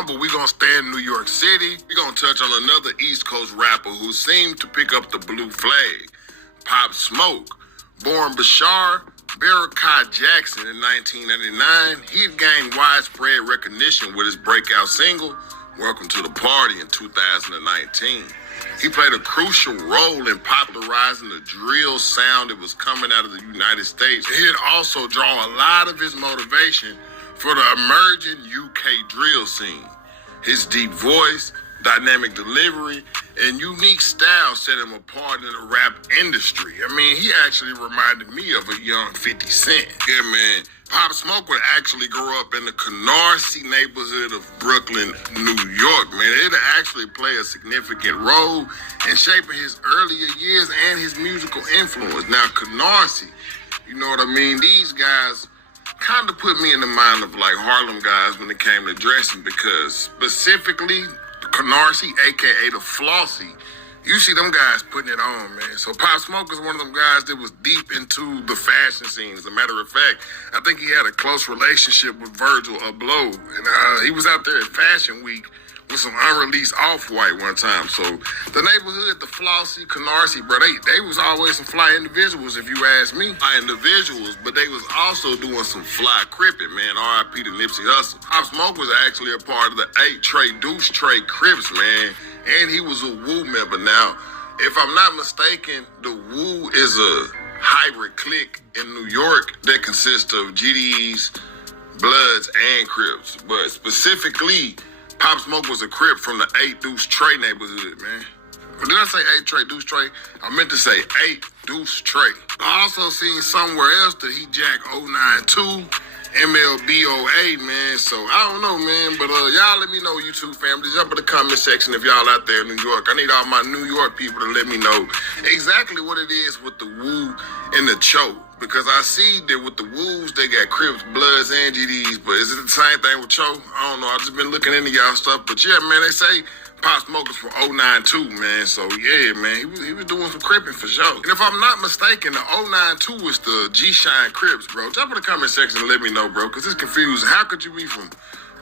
But we're going to stay in New York City. We're going to touch on another East Coast rapper who seemed to pick up the blue flag, Pop Smoke. Born Bashar Barakat Jackson in 1999, he had gained widespread recognition with his breakout single, Welcome to the Party, in 2019. He played a crucial role in popularizing the drill sound that was coming out of the United States. He'd also draw a lot of his motivation for the emerging UK drill scene. His deep voice, dynamic delivery, and unique style set him apart in the rap industry. I mean, he actually reminded me of a young 50 Cent. Yeah, man. Pop Smoke would actually grow up in the Canarsie neighborhood of Brooklyn, New York, man. It'd actually play a significant role in shaping his earlier years and his musical influence. Now, Canarsie, you know what I mean? These guys kind of put me in the mind of like Harlem guys when it came to dressing, because specifically Canarsie, aka the Flossy, you see them guys putting it on, man. So Pop Smoke is one of them guys that was deep into the fashion scene. As a matter of fact, I think he had a close relationship with Virgil Abloh, and he was out there at Fashion Week with some unreleased Off-White one time. So the neighborhood, the Flossy, Canarsie, bro, they was always some fly individuals, if you ask me. Fly individuals, but they was also doing some fly cripping, man. R.I.P. to Nipsey Hussle. Pop Smoke was actually a part of the 8 Trey Deuce Trey Crips, man. And he was a Wu member. Now, if I'm not mistaken, the Wu is a hybrid clique in New York that consists of GDs, Bloods, and Crips. But specifically, Pop Smoke was a Crip from the 8 Deuce Trey neighborhood, man. Did I say 8 Trey Deuce Trey? I meant to say 8 Deuce Trey. I also seen somewhere else that he jacked 092 MLBOA, man. So I don't know, man. But y'all let me know, YouTube family. Jump in the comment section if y'all out there in New York. I need all my New York people to let me know exactly what it is with the Wu and the Cho. Because I see that with the Woos, they got Crips, Bloods, and GDs. But is it the same thing with Cho? I don't know. I've just been looking into y'all stuff. But yeah, man, they say Pop Smoke is from 092, man. So yeah, man, he was doing some cripping for sure. And if I'm not mistaken, the 092 is the G-Shine Crips, bro. Jump in the comment section and let me know, bro, because it's confusing. How could you be from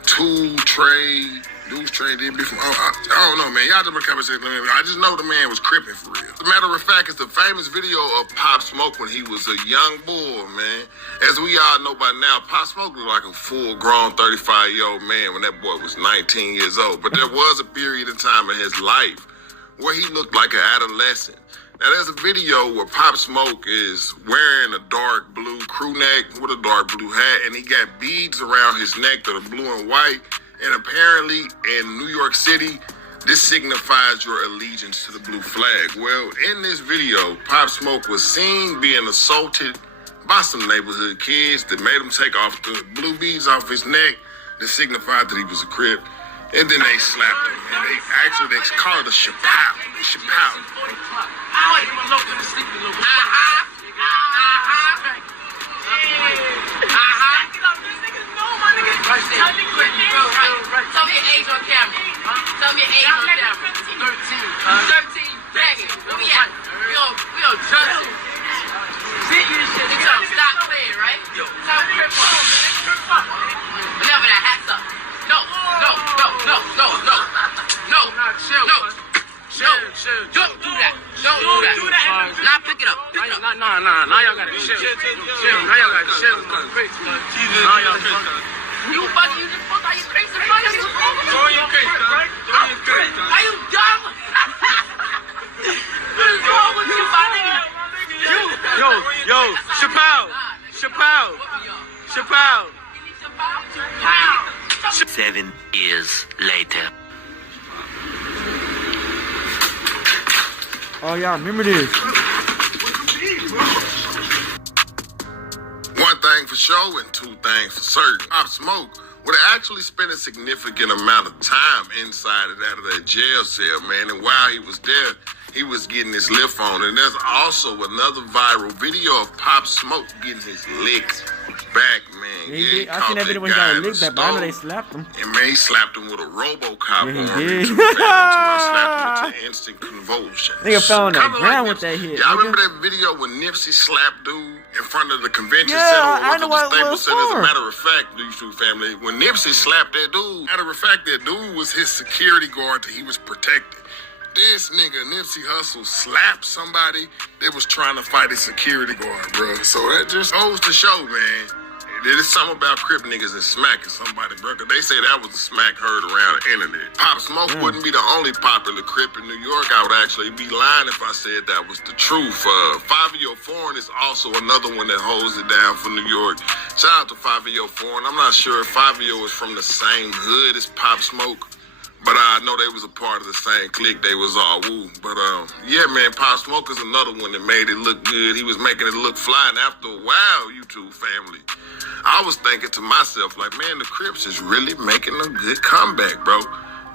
2 Trey, Dudes trade did be from, I don't know, man. Y'all just been conversation. I just know the man was cripping for real. As a matter of fact, it's the famous video of Pop Smoke when he was a young boy, man. As we all know by now, Pop Smoke was like a full-grown 35-year-old man when that boy was 19 years old. But there was a period in time in his life where he looked like an adolescent. Now, there's a video where Pop Smoke is wearing a dark blue crew neck with a dark blue hat, and he got beads around his neck that are blue and white. And apparently in New York City, this signifies your allegiance to the blue flag. Well, in this video, Pop Smoke was seen being assaulted by some neighborhood kids that made him take off the blue beads off his neck that signified that he was a Crip. And then they slapped him. And they called it a chappelle. They chappelle. Tell me your age on camera. Tell me your age on camera. 13. Dang it. Where we at? We on Johnson. Nigga, stop playing, right? Stop Crip on, man. Whenever that hat's up. No. Don't do that. Now pick it up. Now y'all gotta chill. Now y'all gotta chill. You fucking, you just fuck out your crazy money. Are you dumb? What's wrong with you, my nigga? Yo, Chappelle. 7 years later. Oh, y'all remember this? One thing for sure and two things for certain. Pop Smoke would have actually spent a significant amount of time inside and out of that jail cell, man. And while he was there, he was getting his lift on. And there's also another viral video of Pop Smoke getting his licks back, man. I seen that video when he got a lick back, but I know they slapped him. And man, he slapped him with a RoboCop Yeah, he on did. him. Slapped him into instant convulsion. Nigga fell on the ground with that hit. Y'all nigga. remember that video when Nipsey slapped dude in front of the convention Yeah, center? I know what it was As a for. matter of fact, YouTube family, when Nipsey slapped that dude, matter of fact, that dude was his security guard that he was protecting. This nigga, Nipsey Hussle, slapped somebody that was trying to fight his security guard, bro. So that just goes to show, man. There's something about Crip niggas and smacking somebody, bro. They say that was a smack heard around the internet. Pop Smoke wouldn't be the only popular Crip in New York. I would actually be lying if I said that was the truth. Fivio Foreign is also another one that holds it down for New York. Shout out to Fivio Foreign. I'm not sure if Fivio is from the same hood as Pop Smoke, but I know they was a part of the same clique. They was all woo. But yeah, man, Pop Smoke is another one that made it look good. He was making it look fly. And after a while, YouTube family, I was thinking to myself, like, man, the Crips is really making a good comeback, bro.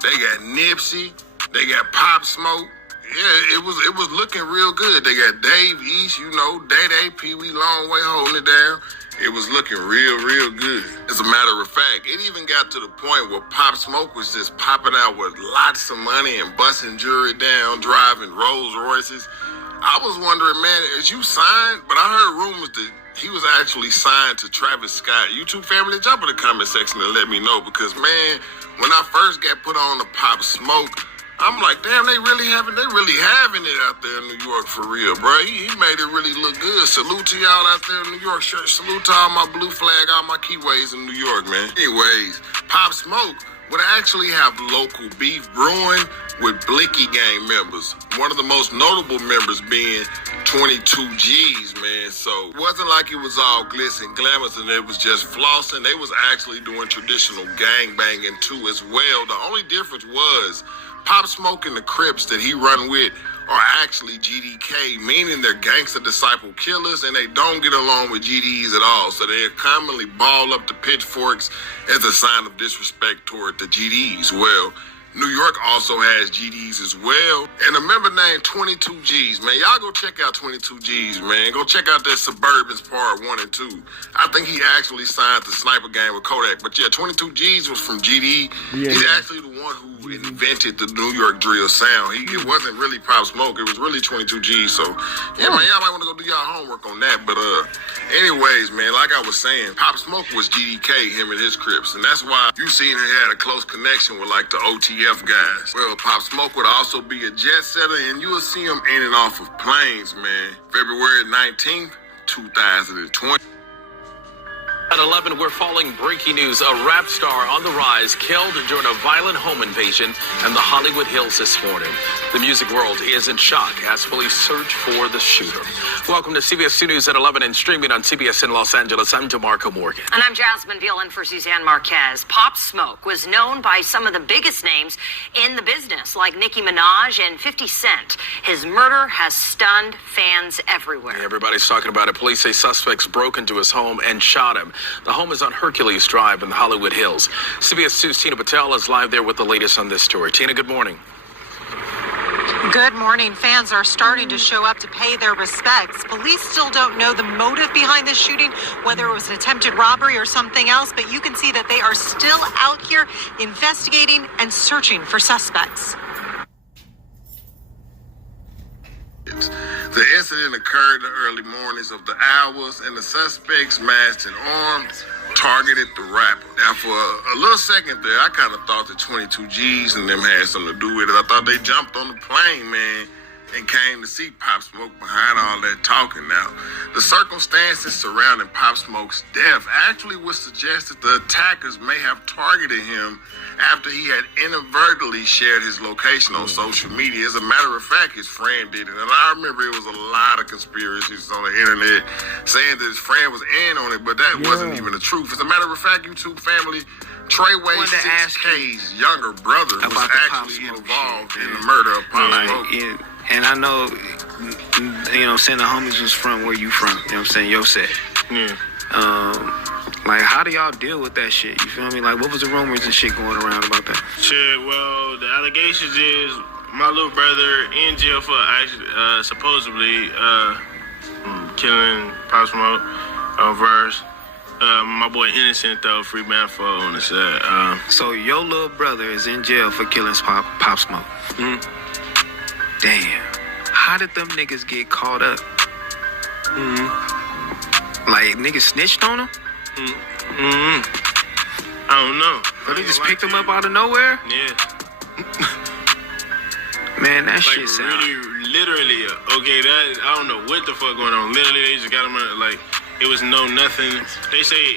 They got Nipsey, they got Pop Smoke. Yeah, it was looking real good. They got Dave East, you know, Day Pee Wee Long Way holding it down. It was looking real good. As a matter of fact, it even got to the point where Pop Smoke was just popping out with lots of money and busting jury down, driving Rolls Royces. I was wondering, man, is you signed? But I heard rumors that he was actually signed to Travis Scott. YouTube family, jump in the comment section and let me know, because man, when I first got put on the Pop Smoke, I'm like, damn, they really having it out there in New York for real, bro. He made it really look good. Salute to y'all out there in New York. Salute to all my blue flag, all my keyways in New York, man. Anyways, Pop Smoke would actually have local beef brewing with Blicky Gang members. One of the most notable members being 22 G's, man. So it wasn't like it was all glitz and glamour and it was just flossing. They was actually doing traditional gang banging too as well. The only difference was Pop Smoke and the Crips that he run with are actually GDK, meaning they're gangster disciple killers, and they don't get along with GDs at all. So they commonly ball up the pitchforks as a sign of disrespect toward the GDs. Well, New York also has GDs as well. And a member named 22 G's, man. Y'all go check out 22 G's, man. Go check out that Suburbans Part 1 and 2. I think he actually signed the Sniper Gang with Kodak. But yeah, 22 G's was from GD. Yeah, He's actually the one who invented the New York drill sound. It wasn't really Pop Smoke. It was really 22 G's. So, yeah, man, y'all might want to go do y'all homework on that. But Anyways, man, like I was saying, Pop Smoke was GDK, him and his Crips, and that's why you seen he had a close connection with like the OTF guys. Well, Pop Smoke would also be a jet setter, and you will see him in and off of planes, man. February 19th, 2020. At 11, we're following breaking news. A rap star on the rise killed during a violent home invasion in the Hollywood Hills this morning. The music world is in shock as police search for the shooter. Welcome to CBS 2 News at 11 and streaming on CBS in Los Angeles. I'm DeMarco Morgan. And I'm Jasmine Veal for Suzanne Marquez. Pop Smoke was known by some of the biggest names in the business, like Nicki Minaj and 50 Cent. His murder has stunned fans everywhere. Everybody's talking about it. Police say suspects broke into his home and shot him. The home is on Hercules Drive in the Hollywood Hills. CBS 2's Tina Patel is live there with the latest on this story. Tina, good morning. Good morning. Fans are starting to show up to pay their respects. Police still don't know the motive behind this shooting, whether it was an attempted robbery or something else, but you can see that they are still out here investigating and searching for suspects. The incident occurred in the early mornings of the hours, and the suspects, masked and armed, targeted the rapper. Now, for a little second there, I kind of thought the 22 G's and them had something to do with it. I thought they jumped on the plane, man, and came to see Pop Smoke behind all that talking. Now, the circumstances surrounding Pop Smoke's death actually would suggest that the attackers may have targeted him after he had inadvertently shared his location on social media. As a matter of fact, his friend did it. And I remember it was a lot of conspiracies on the internet saying that his friend was in on it, but that wasn't even the truth. As a matter of fact, YouTube family, Treyway 6K's younger brother was actually involved in the murder of Pop Smoke. And I know, you know, saying the homies was from where you from, you know what I'm saying, your set. Yeah. Like, how do y'all deal with that shit? You feel me? Like, what was the rumors and shit going around about that? Shit, well, the allegations is my little brother in jail for actually, supposedly killing Pop Smoke, verse. My boy Innocent, though, free man for on the set. So your little brother is in jail for killing Pop Smoke. Mm-hmm. Damn. How did them niggas get caught up? Mm-hmm. Like, niggas snitched on him? Mm-hmm. I don't know. But they just picked him up out of nowhere? Yeah. Man, that like, shit sound... really, literally, okay, that, I don't know what the fuck going on. Literally, they just got him, like, it was nothing. They say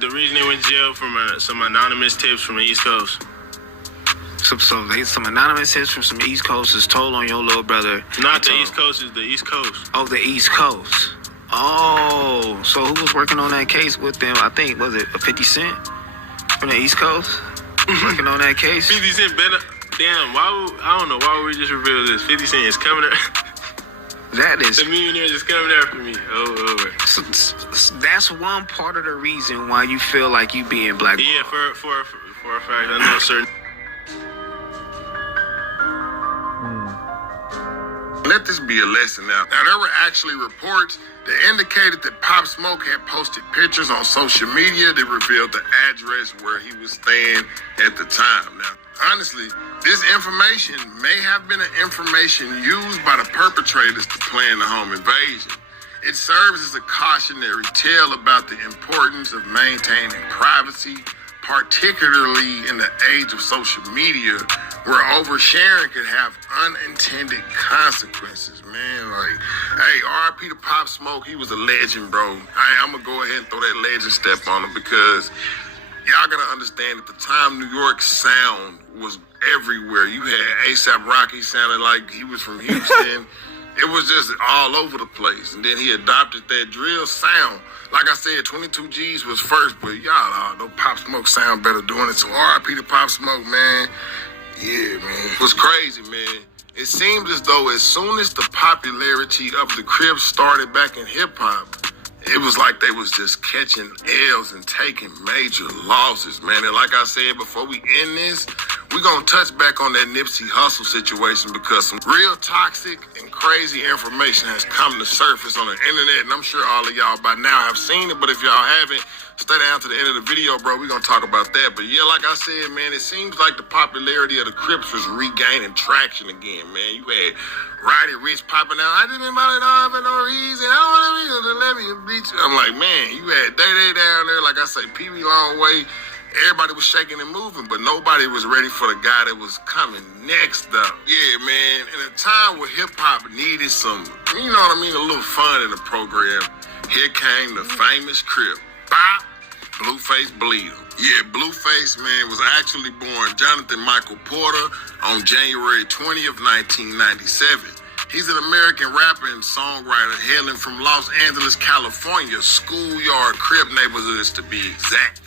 the reason they went to jail from some anonymous tips from the East Coast. So some anonymous hits from some East Coast is told on your little brother. Not the East Coast, it's the East Coast. Oh, the East Coast. Oh, so who was working on that case with them? I think, was it a 50 Cent from the East Coast? Working on that case? 50 Cent better. Damn, I don't know, why would we just reveal this? 50 Cent is coming there. That is... The millionaires is coming after me. So that's one part of the reason why you feel like you being blackballed. Yeah, for a fact, I know certain... Let this be a lesson now. Now, there were actually reports that indicated that Pop Smoke had posted pictures on social media that revealed the address where he was staying at the time. Now, honestly, this information may have been an information used by the perpetrators to plan the home invasion. It serves as a cautionary tale about the importance of maintaining privacy, particularly in the age of social media, where oversharing could have unintended consequences, man. Like, hey, R.I.P. to Pop Smoke, he was a legend, bro. I'm gonna go ahead and throw that legend step on him because y'all gotta understand at the time New York sound was everywhere. You had A$AP Rocky sounded like he was from Houston. It was just all over the place. And then he adopted that drill sound. Like I said, 22 G's was first, but y'all all know Pop Smoke sound better doing it. So R.I.P. to Pop Smoke, man. Yeah, man. It was crazy, man. It seemed as though as soon as the popularity of the CRIPs started back in hip-hop, it was like they was just catching L's and taking major losses, man. And like I said, before we end this, we're going to touch back on that Nipsey Hussle situation because some real toxic and crazy information has come to surface on the internet. And I'm sure all of y'all by now have seen it, but if y'all haven't, stay down to the end of the video, bro. We're going to talk about that. But yeah, like I said, man, it seems like the popularity of the CRIPs was regaining traction again, man. You had Roddy Ricch popping out. I didn't invite it all for no reason. I don't want to let me Beach. I'm like, man, you had Day down there, like I say, Pee Wee Long Way. Everybody was shaking and moving, but nobody was ready for the guy that was coming next up. Yeah, man, in a time where hip-hop needed some, you know what I mean, a little fun in the program, here came the famous Crip. Bop, Blueface Bleed 'Em. Yeah, Blueface, man, was actually born Jonathan Michael Porter on January 20th, 1997. He's an American rapper and songwriter hailing from Los Angeles, California, schoolyard Crip neighborhoods to be exact.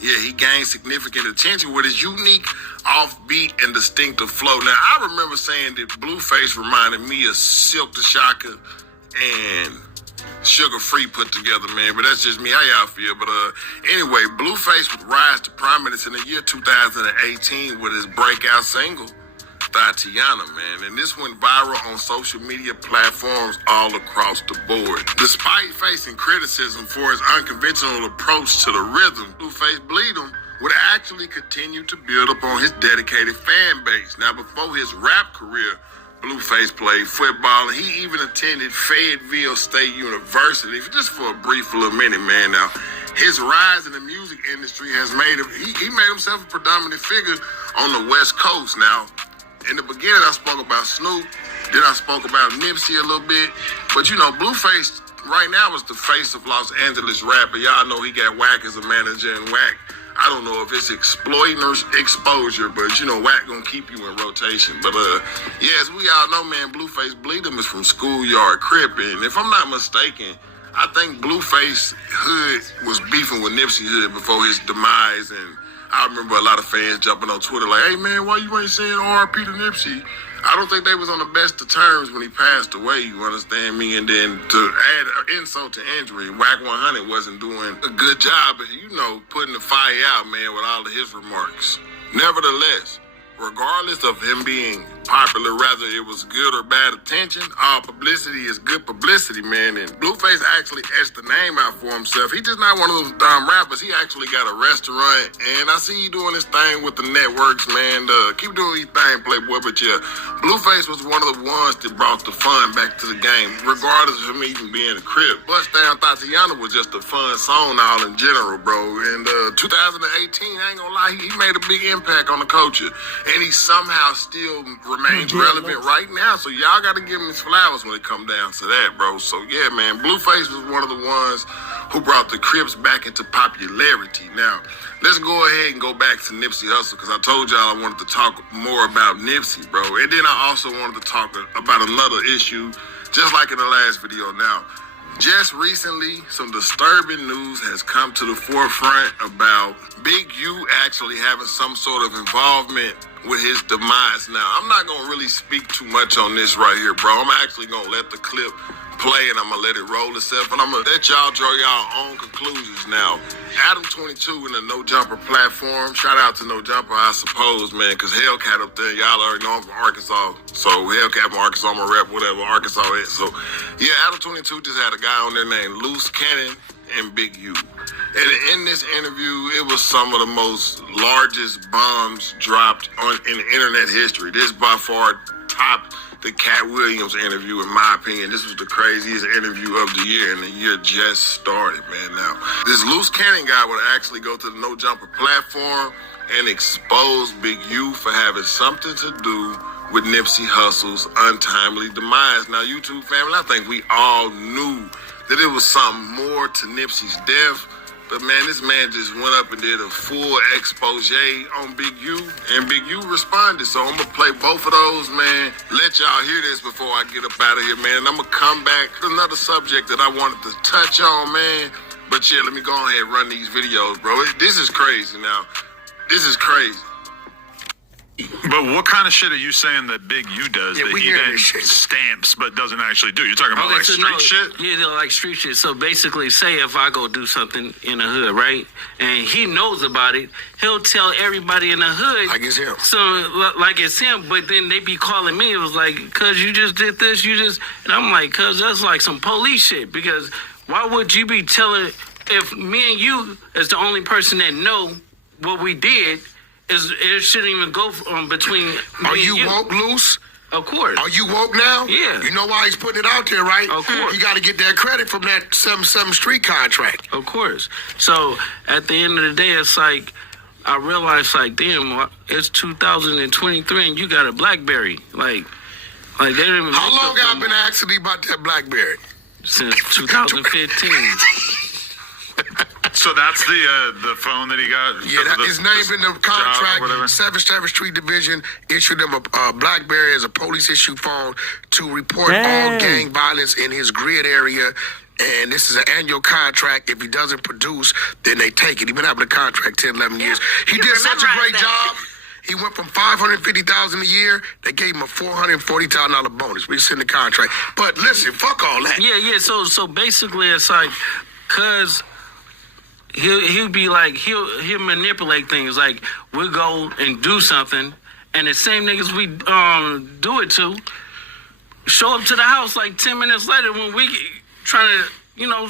Yeah, he gained significant attention with his unique, offbeat, and distinctive flow. Now, I remember saying that Blueface reminded me of Silk the Shocker and Sugar Free put together, man, but that's just me. How y'all feel? But anyway, Blueface would rise to prominence in the year 2018 with his breakout single, Tatiana, man, and this went viral on social media platforms all across the board. Despite facing criticism for his unconventional approach to the rhythm, Blueface Bleed 'Em would actually continue to build upon his dedicated fan base. Now, before his rap career, Blueface played football, and he even attended Fayetteville State University just for a brief little minute, man. Now, his rise in the music industry has made him, he made himself a predominant figure on the West Coast. Now, in the beginning, I spoke about Snoop, then I spoke about Nipsey a little bit, but you know, Blueface right now is the face of Los Angeles rap, and y'all know he got WAT as a manager, and WAT, I don't know if it's exploiting or exposure, but you know, WAT gonna keep you in rotation. But yeah, as we all know, man, Blueface Bleed 'Em is from Schoolyard Crip, and if I'm not mistaken, I think Blueface Hood was beefing with Nipsey Hood before his demise, and I remember a lot of fans jumping on Twitter like, hey man, why you ain't saying RP to Nipsey? I don't think they was on the best of terms when he passed away, you understand me? And then to add insult to injury, WAC 100 wasn't doing a good job of, you know, putting the fire out, man, with all of his remarks. Nevertheless, regardless of him being popular, whether it was good or bad attention, all publicity is good publicity, man. And Blueface actually etched the name out for himself. He just not one of those dumb rappers. He actually got a restaurant, and I see you doing this thing with the networks, man. Keep doing your thing, Playboy. But yeah, Blueface was one of the ones that brought the fun back to the game, regardless of him even being a Crip. Bust Down Tatiana was just a fun song all in general, bro. And 2018, I ain't gonna lie, he made a big impact on the culture, and he somehow still remains relevant right now. So y'all got to give him his flowers when it come down to that, bro. So yeah, man, Blueface was one of the ones who brought the Crips back into popularity. Now, let's go ahead and go back to Nipsey Hussle, because I told y'all I wanted to talk more about Nipsey, bro. And then I also wanted to talk about another issue, just like in the last video. Now, just recently, some disturbing news has come to the forefront about Big U actually having some sort of involvement with his demise. Now, I'm not going to really speak too much on this right here, bro. I'm actually going to let the clip play, and I'm going to let it roll itself, and I'm going to let y'all draw y'all own conclusions. Now, Adam22 in the No Jumper platform, shout out to No Jumper, I suppose, man, because Hellcat up there, y'all already know I'm from Arkansas, so Hellcat from Arkansas, I'm a rep, whatever Arkansas is. So, yeah, Adam22 just had a guy on there named Loose Cannon and Big U. And in this interview, it was some of the most largest bombs dropped in internet history. This by far topped the Cat Williams interview, in my opinion. This was the craziest interview of the year, and the year just started, man. Now, this Loose Cannon guy would actually go to the No Jumper platform and expose Big U for having something to do with Nipsey Hussle's untimely demise. Now, YouTube family, I think we all knew that it was something more to Nipsey's death. But man, this man just went up and did a full expose on Big U, and Big U responded. So I'm gonna play both of those, man. Let y'all hear this before I get up out of here, man. And I'm gonna come back to another subject that I wanted to touch on, man. But yeah, let me go ahead and run these videos, bro. This is crazy now. This is crazy. But what kind of shit are you saying that Big U does that he then stamps but doesn't actually do? You're talking about like street shit? Yeah, they're like street shit. So basically, say if I go do something in the hood, right, and he knows about it, he'll tell everybody in the hood. Like it's him. So, like it's him, but then they be calling me. It was like, cuz you just did this, and I'm like, cuz that's like some police shit, because why would you be telling, if me and you is the only person that know what we did, it shouldn't even go between. Are you woke, Loose? Of course. Are you woke now? Yeah. You know why he's putting it out there, right? Of course. He got to get that credit from that 7-7 street contract. Of course. So at the end of the day, it's like I realized, like, damn, it's 2023 and you got a BlackBerry. Like they didn't even. How long have I been asking you about that BlackBerry? Since 2015. So that's the phone that he got? Yeah, his name's in the contract. 7th Street Division issued him a BlackBerry as a police-issued phone to report all gang violence in his grid area. And this is an annual contract. If he doesn't produce, then they take it. He's been having a contract 10, 11 years. He did such a great job. He went from $550,000 a year. They gave him a $440,000 bonus. We sent the contract. But listen, fuck all that. Yeah. So basically, it's like, cause he'll be like he'll manipulate things. Like we'll go and do something, and the same niggas we do it to show up to the house like 10 minutes later when we trying to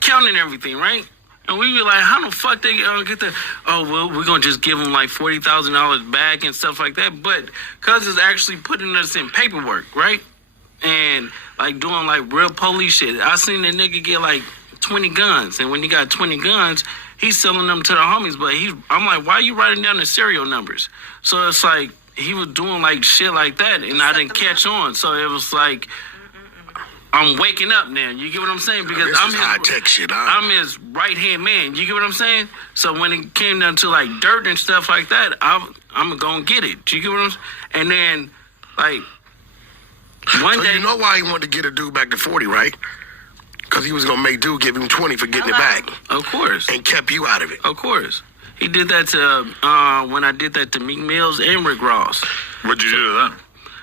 counting everything, right? And we be like, how the fuck they get the? Oh well, we're gonna just give them like $40,000 back and stuff like that. But cause it's actually putting us in paperwork, right? And like doing like real police shit. I seen the nigga get like 20 guns, and when he got 20 guns, he's selling them to the homies. But I'm like, why are you writing down the serial numbers? So it's like he was doing like shit like that, and I didn't catch on. So it was like I'm waking up now. You get what I'm saying? Because this is high-tech shit, huh? I'm his right-hand man. You get what I'm saying? So when it came down to like dirt and stuff like that, I'm gonna go and get it. You get what I'm saying? And then like one day, you know why he wanted to get a dude back to 40, right? Because he was going to make dude give him 20 for getting it back. Of course. And kept you out of it. Of course. He did that to, when I did that to Meek Mills and Rick Ross. What'd you do to them?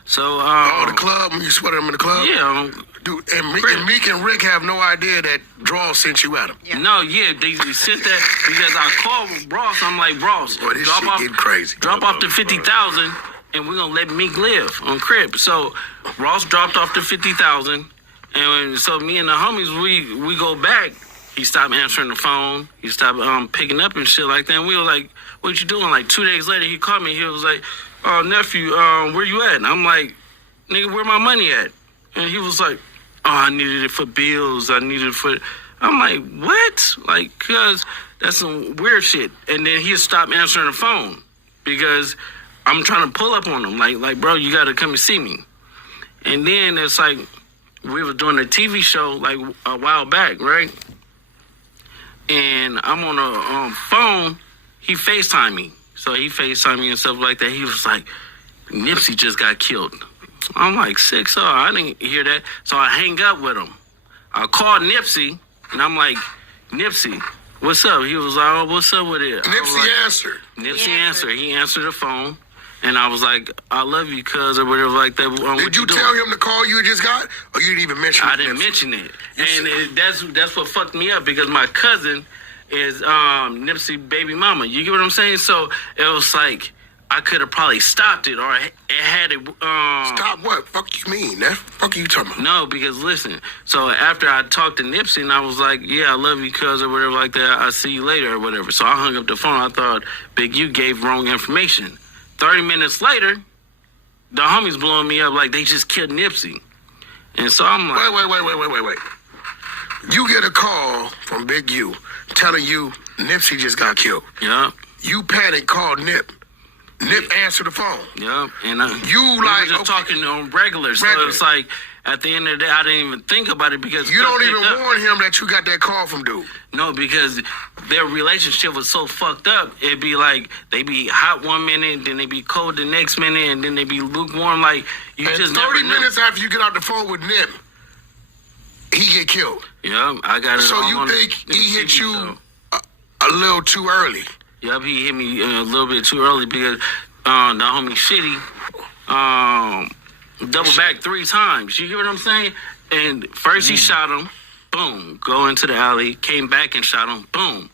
So, the club, when you sweated them in the club? Yeah. Dude, and Meek and Rick have no idea that Draw sent you at him. Yeah. No, yeah, they sent that because I called Ross. I'm like, Ross, boy, this shit getting crazy. Drop off the 50,000 and we're going to let Meek live on CRIPs. So Ross dropped off the 50,000. And so me and the homies, we go back. He stopped answering the phone. He stopped picking up and shit like that. And we were like, what you doing? Like 2 days later, he called me. He was like, oh, nephew, where you at? And I'm like, nigga, where my money at? And he was like, oh, I needed it for bills. I needed it for... I'm like, what? Like, cuz that's some weird shit. And then he stopped answering the phone because I'm trying to pull up on him. Like, bro, you got to come and see me. And then it's like... we were doing a TV show like a while back, right? And I'm on a phone. He FaceTimed me. So he FaceTimed me and stuff like that. He was like, Nipsey just got killed. I'm like, sick, so I didn't hear that. So I hang up with him. I called Nipsey, and I'm like, Nipsey, what's up? He was like, oh, what's up with it? Nipsey answered. Nipsey answered. He answered the phone. And I was like, I love you, cuz, or whatever like that. Did you tell him the call you just got? Or you didn't even mention it? I didn't mention it. And that's what fucked me up because my cousin is Nipsey baby mama. You get what I'm saying? So it was like, I could have probably stopped it or it had it. Stop what? Fuck you mean? That fuck you talking about? No, because listen. So after I talked to Nipsey and I was like, yeah, I love you, cuz, or whatever like that. I'll see you later or whatever. So I hung up the phone. I thought Big U gave wrong information. 30 minutes later, the homies blowing me up like they just killed Nipsey. And so I'm like... Wait. You get a call from Big U telling you Nipsey just got killed. Yeah. You panic, called Nip. Nip answered the phone. Yeah. And you we like... were just talking on regular. So it's like, at the end of the day, I didn't even think about it because... You don't even warn him that you got that call from dude. No, because their relationship was so fucked up. It'd be like, they be hot 1 minute, then they be cold the next minute, and then they be lukewarm. Like, you and just 30 never minutes after you get out the phone with Nip, he get killed. Yeah, I got it. So you think he hit you a little too early? Yep, he hit me a little bit too early because the homie Shitty double back 3 times. You hear what I'm saying? And first he shot him, boom, go into the alley, came back and shot him, boom.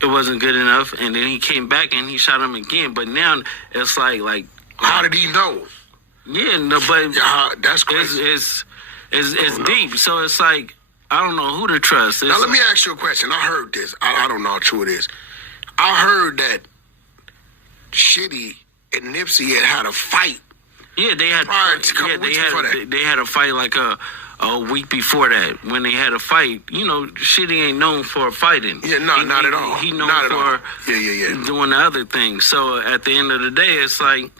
It wasn't good enough, and then he came back and he shot him again. But now it's like how did he know? Yeah, no, but that's crazy. It's deep. So it's like I don't know who to trust. Now let me ask you a question. I heard this. I don't know how true it is. I heard that Shitty and Nipsey had a fight Yeah, they had. Prior to a couple weeks before that. They had a fight like a week before that. When they had a fight, you know, Shitty ain't known for fighting. Yeah, no, not at all. He known not at for all. doing the other things. So at the end of the day, it's like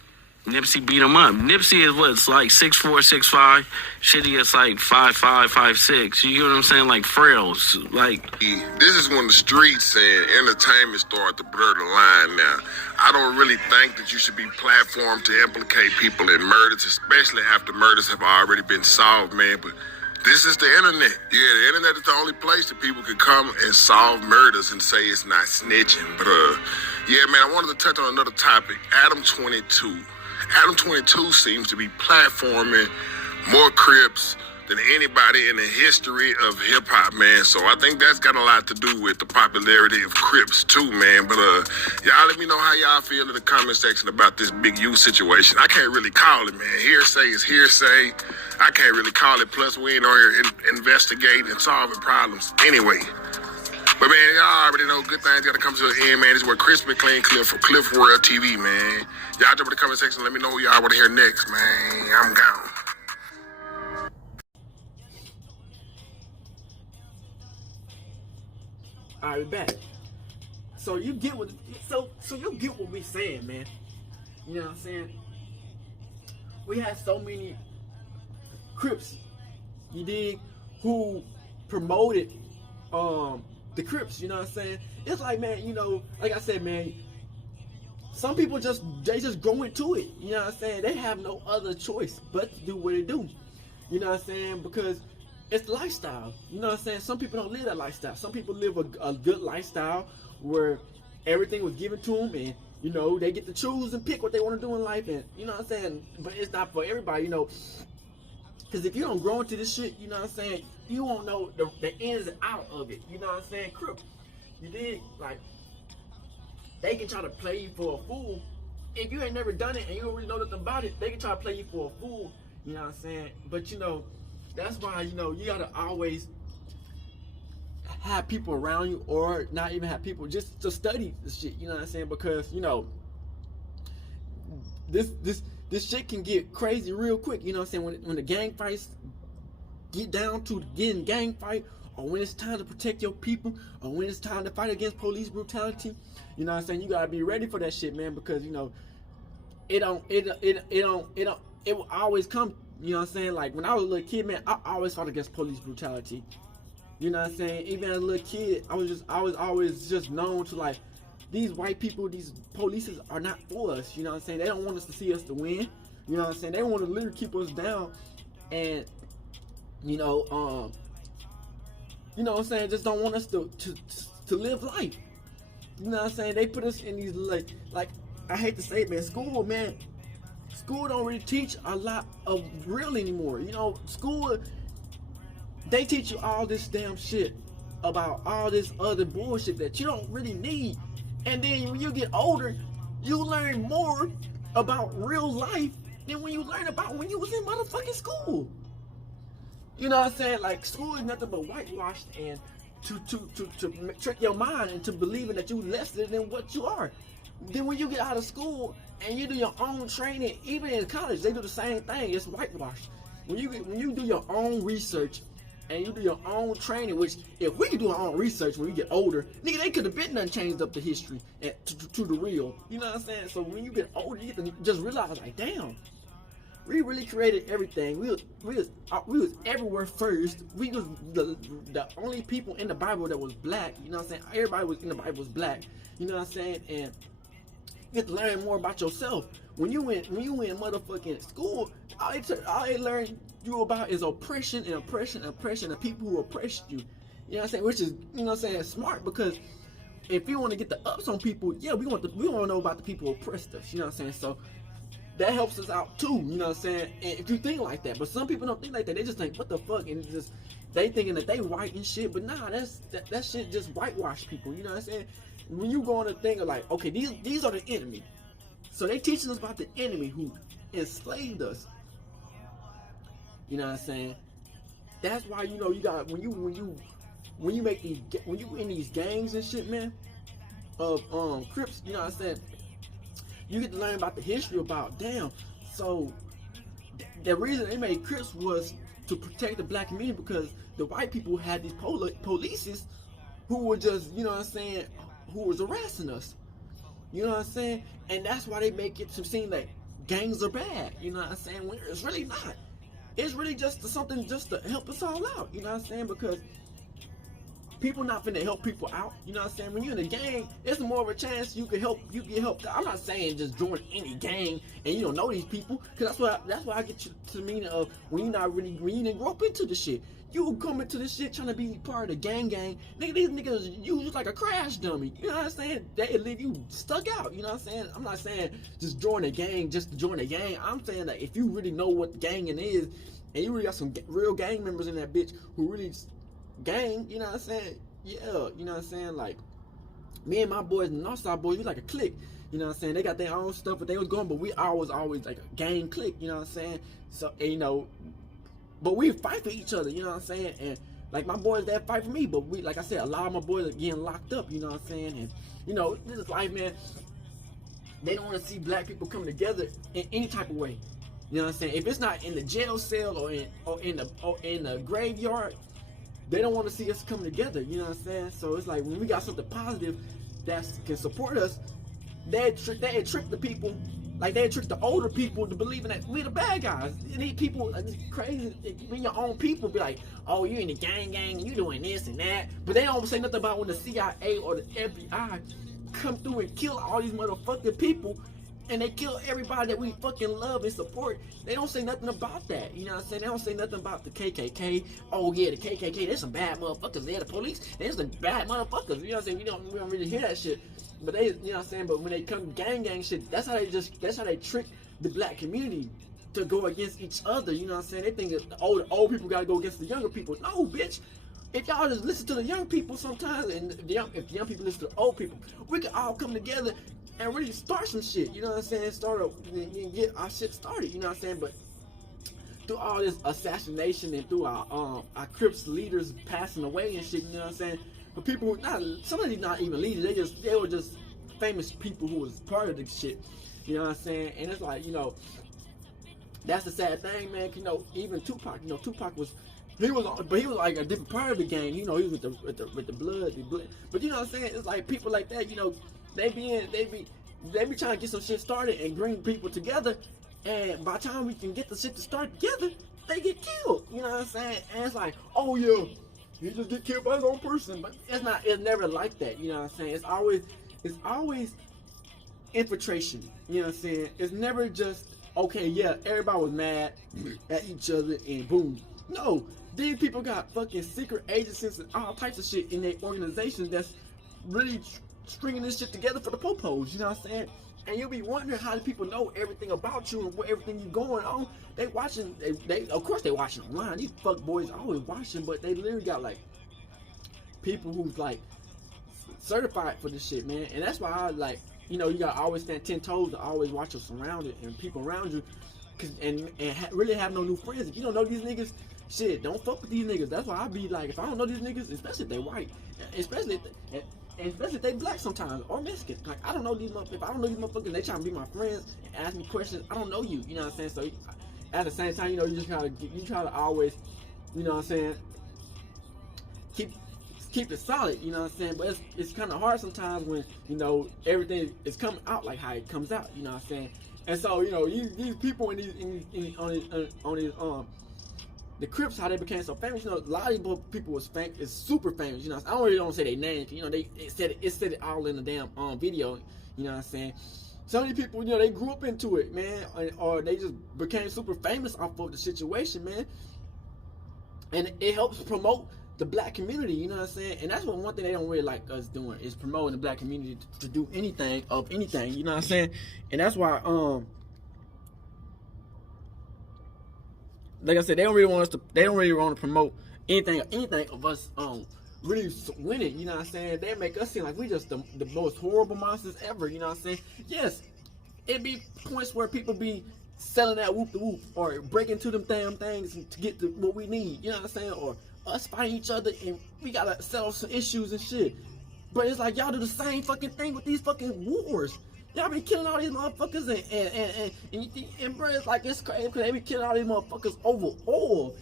Nipsey beat him up. Nipsey is what? It's like 6'4", 6'5". Shitty is like 5'5", 5'6". You get what I'm saying? Like frails. Like this is when the streets and entertainment start to blur the line now. I don't really think that you should be platformed to implicate people in murders, especially after murders have already been solved, man. But this is the internet. Yeah, the internet is the only place that people can come and solve murders and say it's not snitching. But yeah, man, I wanted to touch on another topic. Adam 22. Adam 22 seems to be platforming more Crips than anybody in the history of hip-hop, man. So I think that's got a lot to do with the popularity of Crips too, man. But y'all let me know how y'all feel in the comment section about this Big U situation. I can't really call it, man. Hearsay is hearsay. I can't really call it. Plus, we ain't on here investigating and solving problems anyway. But man, y'all already know good things gotta come to the end, man. This is what Crispy Clean Cliff for Cliff World TV, man. Y'all jump in the comment section. Let me know who y'all want to hear next, man. I'm gone. All right, we're back. So you get what you get what we saying, man. You know what I'm saying? We had so many Crips, you dig, who promoted the Crips. You know what I'm saying? It's like, man, you know, like I said, man. Some people just grow into it. You know what I'm saying? They have no other choice but to do what they do. You know what I'm saying? Because it's lifestyle. You know what I'm saying? Some people don't live that lifestyle. Some people live a good lifestyle where everything was given to them, and you know they get to choose and pick what they want to do in life. And you know what I'm saying? But it's not for everybody, you know. Because if you don't grow into this shit, you know what I'm saying, you won't know the ins and out of it. You know what I'm saying? Crip, you dig? Like, they can try to play you for a fool. If you ain't never done it and you don't really know nothing about it, they can try to play you for a fool. You know what I'm saying? But you know, that's why, you know, you gotta always have people around you, or not even have people, just to study this shit. You know what I'm saying? Because you know, this shit can get crazy real quick. You know what I'm saying? When the gang fights get down to getting gang fight, or when it's time to protect your people, or when it's time to fight against police brutality, you know what I'm saying? You gotta be ready for that shit, man, because you know, it will always come. You know what I'm saying? Like when I was a little kid, man, I always fought against police brutality. You know what I'm saying? Even as a little kid, I was always just known to, like, these white people, these polices are not for us. You know what I'm saying? They don't want us to see us to win. You know what I'm saying? They want to literally keep us down, and you know what I'm saying? Just don't want us to live life. You know what I'm saying? They put us in these like I hate to say it, man. School don't really teach a lot of real anymore. You know, school, they teach you all this damn shit about all this other bullshit that you don't really need. And then when you get older, you learn more about real life than when you learn about when you was in motherfucking school. You know what I'm saying? Like, school is nothing but whitewashed and to trick your mind into believing that you less than what you are. Then when you get out of school and you do your own training, even in college, they do the same thing. It's whitewashed. When you do your own research and you do your own training, which if we could do our own research when we get older, nigga, they could have been done changed up the history and to the real. You know what I'm saying? So when you get older, you get to just realize, like, damn, we really created everything. We was everywhere first. We was the only people in the Bible that was black. You know what I'm saying? Everybody was in the Bible was black. You know what I'm saying? And you get to learn more about yourself. When you in motherfucking school, all they learn you about is oppression and the people who oppressed you. You know what I'm saying? Which is, you know what I'm saying, smart, because if you want to get the ups on people, yeah, we want to know about the people who oppressed us. You know what I'm saying? So that helps us out too. You know what I'm saying? And if you think like that, but some people don't think like that. They just think, what the fuck, and just they thinking that they white and shit. But nah, that shit just whitewash people. You know what I'm saying? When you go on a thing of like, okay, these are the enemy. So they teaching us about the enemy who enslaved us. You know what I'm saying? That's why, you know, you got when you make these, when you in these gangs and shit, man, of Crips, you know what I'm saying? You get to learn about the history about, damn, so the reason they made Crips was to protect the black community, because the white people had these polices who were just, you know what I'm saying, who was harassing us. You know what I'm saying? And that's why they make it to seem like gangs are bad. You know what I'm saying? When it's really not. It's really just something just to help us all out. You know what I'm saying? Because people not finna help people out. You know what I'm saying? When you're in a gang, it's more of a chance you can help. You get helped. I'm not saying just join any gang and you don't know these people, because that's why I get to the meaning of when you didn't grow up into the shit. You come into this shit trying to be part of the gang. Nigga, these niggas use you like a crash dummy. You know what I'm saying? They leave you stuck out. You know what I'm saying? I'm not saying just join a gang just to join a gang. I'm saying that if you really know what ganging is, and you really got some real gang members in that bitch who really gang, you know what I'm saying? Yeah, you know what I'm saying? Like, me and my boys and Northside boys, we like a clique. You know what I'm saying? They got their own stuff, but they was going, but we always like a gang clique, you know what I'm saying? So, and, you know, but we fight for each other, you know what I'm saying? And like my boys, they fight for me, but we, like I said, a lot of my boys are getting locked up, you know what I'm saying? And, you know, this is life, man. They don't want to see black people coming together in any type of way. You know what I'm saying? If it's not in the jail cell or in the graveyard, they don't want to see us coming together, you know what I'm saying? So it's like when we got something positive that can support us, they trick the people, like they trick the older people to believing that we the bad guys. And these people are just crazy. When your own people be like, oh, you in the gang, you doing this and that, but they don't say nothing about when the CIA or the FBI come through and kill all these motherfucking people, and they kill everybody that we fucking love and support. They don't say nothing about that. You know what I'm saying? They don't say nothing about the KKK. Oh yeah, the KKK, there's some bad motherfuckers. They're the police. There's some bad motherfuckers. You know what I'm saying? We don't really hear that shit. But they, you know what I'm saying? But when they come gang shit, that's how they trick the black community to go against each other. You know what I'm saying? They think that the old people gotta go against the younger people. No, bitch. If y'all just listen to the young people sometimes, and if the young people listen to the old people, we can all come together and really start some shit, you know what I'm saying? Get our shit started, you know what I'm saying? But through all this assassination and through our Crips leaders passing away and shit, you know what I'm saying? But people who some of these not even leaders, they were just famous people who was part of the shit, you know what I'm saying? And it's like, you know, that's the sad thing, man. You know, even Tupac, you know, Tupac was like a different part of the game. You know, he was with the blood. But you know what I'm saying? It's like people like that, you know, they be trying to get some shit started and bring people together, and by the time we can get the shit to start together, they get killed. You know what I'm saying? And it's like, oh yeah, he just get killed by his own person. But it's never like that. You know what I'm saying? It's always infiltration. You know what I'm saying? It's never just, okay, yeah, everybody was mad at each other and boom. No, these people got fucking secret agencies and all types of shit in their organizations that's really stringing this shit together for the popos, you know what I'm saying? And you'll be wondering how do people know everything about you and what everything you going on. They watching, of course they watching online. These fuck boys always watching, but they literally got like people who's like certified for this shit, man. And that's why I like, you know, you gotta always stand 10 toes to always watch your surroundings and people around you, really have no new friends. If you don't know these niggas, shit, don't fuck with these niggas. That's why I be like, if I don't know these niggas, especially if they white, especially if they black sometimes, or Mexican. Like, I don't know these motherfuckers. If I don't know these motherfuckers, they trying to be my friends and ask me questions. I don't know you. You know what I'm saying? So at the same time, you know, you try to always, you know what I'm saying, keep it solid. You know what I'm saying? But it's kind of hard sometimes when, you know, everything is coming out like how it comes out. You know what I'm saying? And so, you know, these people on these the Crips, how they became so famous, you know, a lot of these people was super famous, you know. I don't really don't say their names, you know, it said it all in the damn video, you know what I'm saying. Some of these people, you know, they grew up into it, man, or they just became super famous off of the situation, man. And it helps promote the black community, you know what I'm saying. And that's one thing they don't really like us doing, is promoting the black community to do anything, you know what I'm saying. And that's why like I said, they don't really want to promote anything of us really winning, you know what I'm saying. They make us seem like we just the most horrible monsters ever, you know what I'm saying. Yes, it be points where people be selling that whoop the whoop or breaking into them damn things to get what we need, you know what I'm saying, or us fighting each other and we gotta settle some issues and shit. But it's like y'all do the same fucking thing with these fucking wars. Y'all be killing all these motherfuckers and bro, it's like it's crazy because they be killing all these motherfuckers over oil.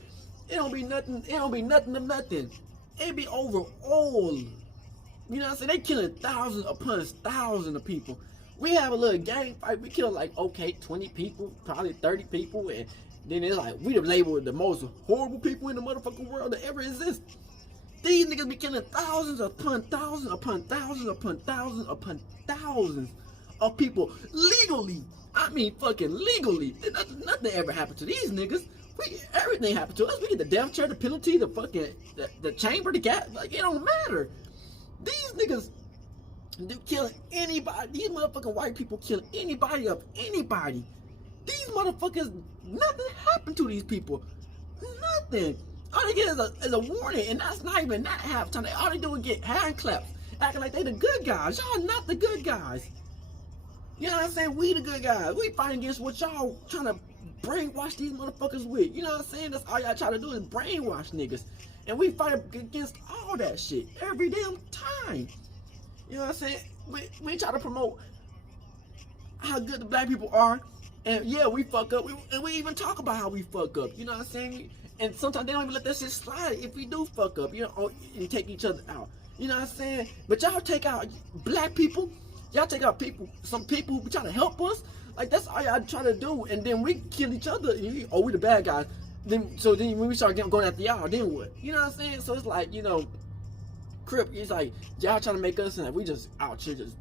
It don't be nothing to nothing. It be over oil. You know what I'm saying? They killing thousands upon thousands of people. We have a little gang fight. We kill like, okay, 20 people, probably 30 people. And then it's like, we labeled the most horrible people in the motherfucking world that ever exist. These niggas be killing thousands upon thousands upon thousands upon thousands upon thousands of people legally. I mean, fucking legally. Nothing ever happened to these niggas. Everything happened to us. We get the death chair, the penalty, the fucking, the chamber, the gas. Like, it don't matter. These niggas do killing anybody. These motherfucking white people killing anybody of anybody. These motherfuckers, nothing happened to these people. Nothing. All they get is a warning, and that's not even that half time. All they do is get hand claps, acting like they the good guys. Y'all not the good guys. You know what I'm saying? We the good guys. We fighting against what y'all trying to brainwash these motherfuckers with. You know what I'm saying? That's all y'all try to do is brainwash niggas. And we fight against all that shit every damn time. You know what I'm saying? We try to promote how good the black people are. And yeah, we fuck up. And we even talk about how we fuck up. You know what I'm saying? And sometimes they don't even let that shit slide if we do fuck up, you know, and take each other out. You know what I'm saying? But y'all take out black people. Y'all take out some people who try to help us. Like, that's all y'all try to do. And then we kill each other. And we the bad guys. So then when we start going after y'all, then what? You know what I'm saying? So it's like, you know, Crip, it's like, y'all trying to make us and we just out here just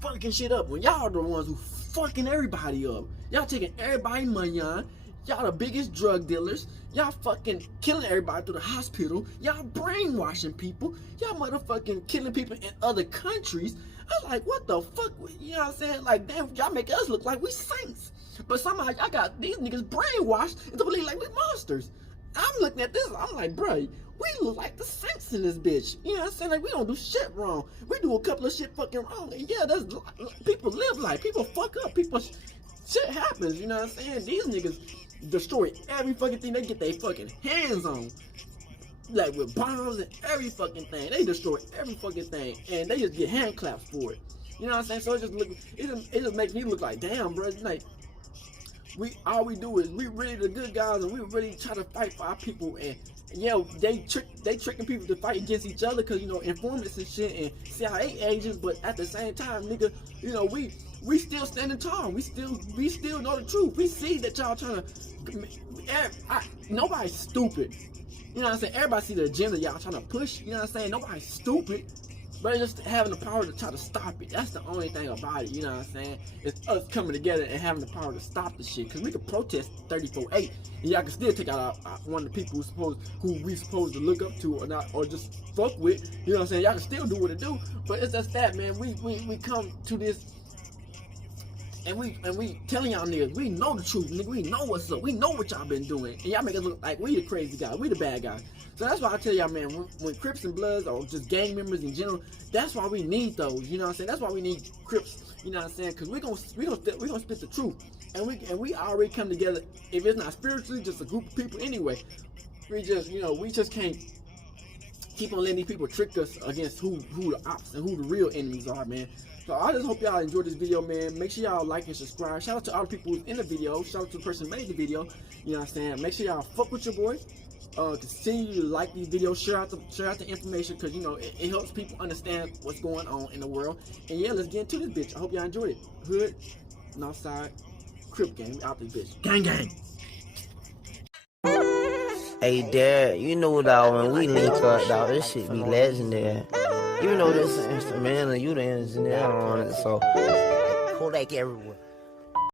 fucking shit up. When y'all are the ones who fucking everybody up. Y'all taking everybody's money on. Y'all the biggest drug dealers. Y'all fucking killing everybody through the hospital. Y'all brainwashing people. Y'all motherfucking killing people in other countries. I was like, what the fuck? You know what I'm saying? Like, damn, y'all make us look like we saints. But somehow y'all got these niggas brainwashed into believing like we monsters. I'm looking at this, I'm like, bro, we look like the saints in this bitch. You know what I'm saying? Like, we don't do shit wrong. We do a couple of shit fucking wrong. And yeah, people live life. People fuck up. Shit happens. You know what I'm saying? These niggas destroy every fucking thing they get their fucking hands on. Like with bombs and every fucking thing. They destroy every fucking thing. And they just get hand claps for it. You know what I'm saying? So it just makes me look like, damn, bro. Like, all we do is we really the good guys and we really try to fight for our people. And yeah, they tricking people to fight against each other because, you know, informants and shit and CIA agents. But at the same time, nigga, you know, we still standing tall. We still know the truth. We see that y'all trying to. Nobody's stupid. You know what I'm saying? Everybody see the agenda y'all trying to push. You know what I'm saying? Nobody's stupid. But just having the power to try to stop it. That's the only thing about it. You know what I'm saying? It's us coming together and having the power to stop the shit. Because we could protest 34-8. And y'all can still take out one of the people who we supposed to look up to or not, or just fuck with. You know what I'm saying? Y'all can still do what it do. But it's just that, man. We come to this. And we telling y'all niggas, we know the truth, nigga. We know what's up. We know what y'all been doing. And y'all make us look like we the crazy guys. We the bad guys. So that's why I tell y'all, man, when Crips and Bloods or just gang members in general, that's why we need those. You know what I'm saying? That's why we need Crips. You know what I'm saying? Because we gonna spit the truth. And we already come together. If it's not spiritually, just a group of people anyway. We just can't keep on letting these people trick us against who the ops and who the real enemies are, man. So I just hope y'all enjoyed this video, man. Make sure y'all like and subscribe. Shout out to all the people in the video. Shout out to the person who made the video. You know what I'm saying? Make sure y'all fuck with your boy. Continue to like these videos. Share out the information because, you know, it helps people understand what's going on in the world. And yeah, let's get into this bitch. I hope y'all enjoyed it. Hood, Northside, Crip gang. We out this bitch. Gang gang. Hey, Dad, you know, dog, when we link up, dog, this shit be legendary. You know this instrumental, you the engineer on it, so Kodak everywhere.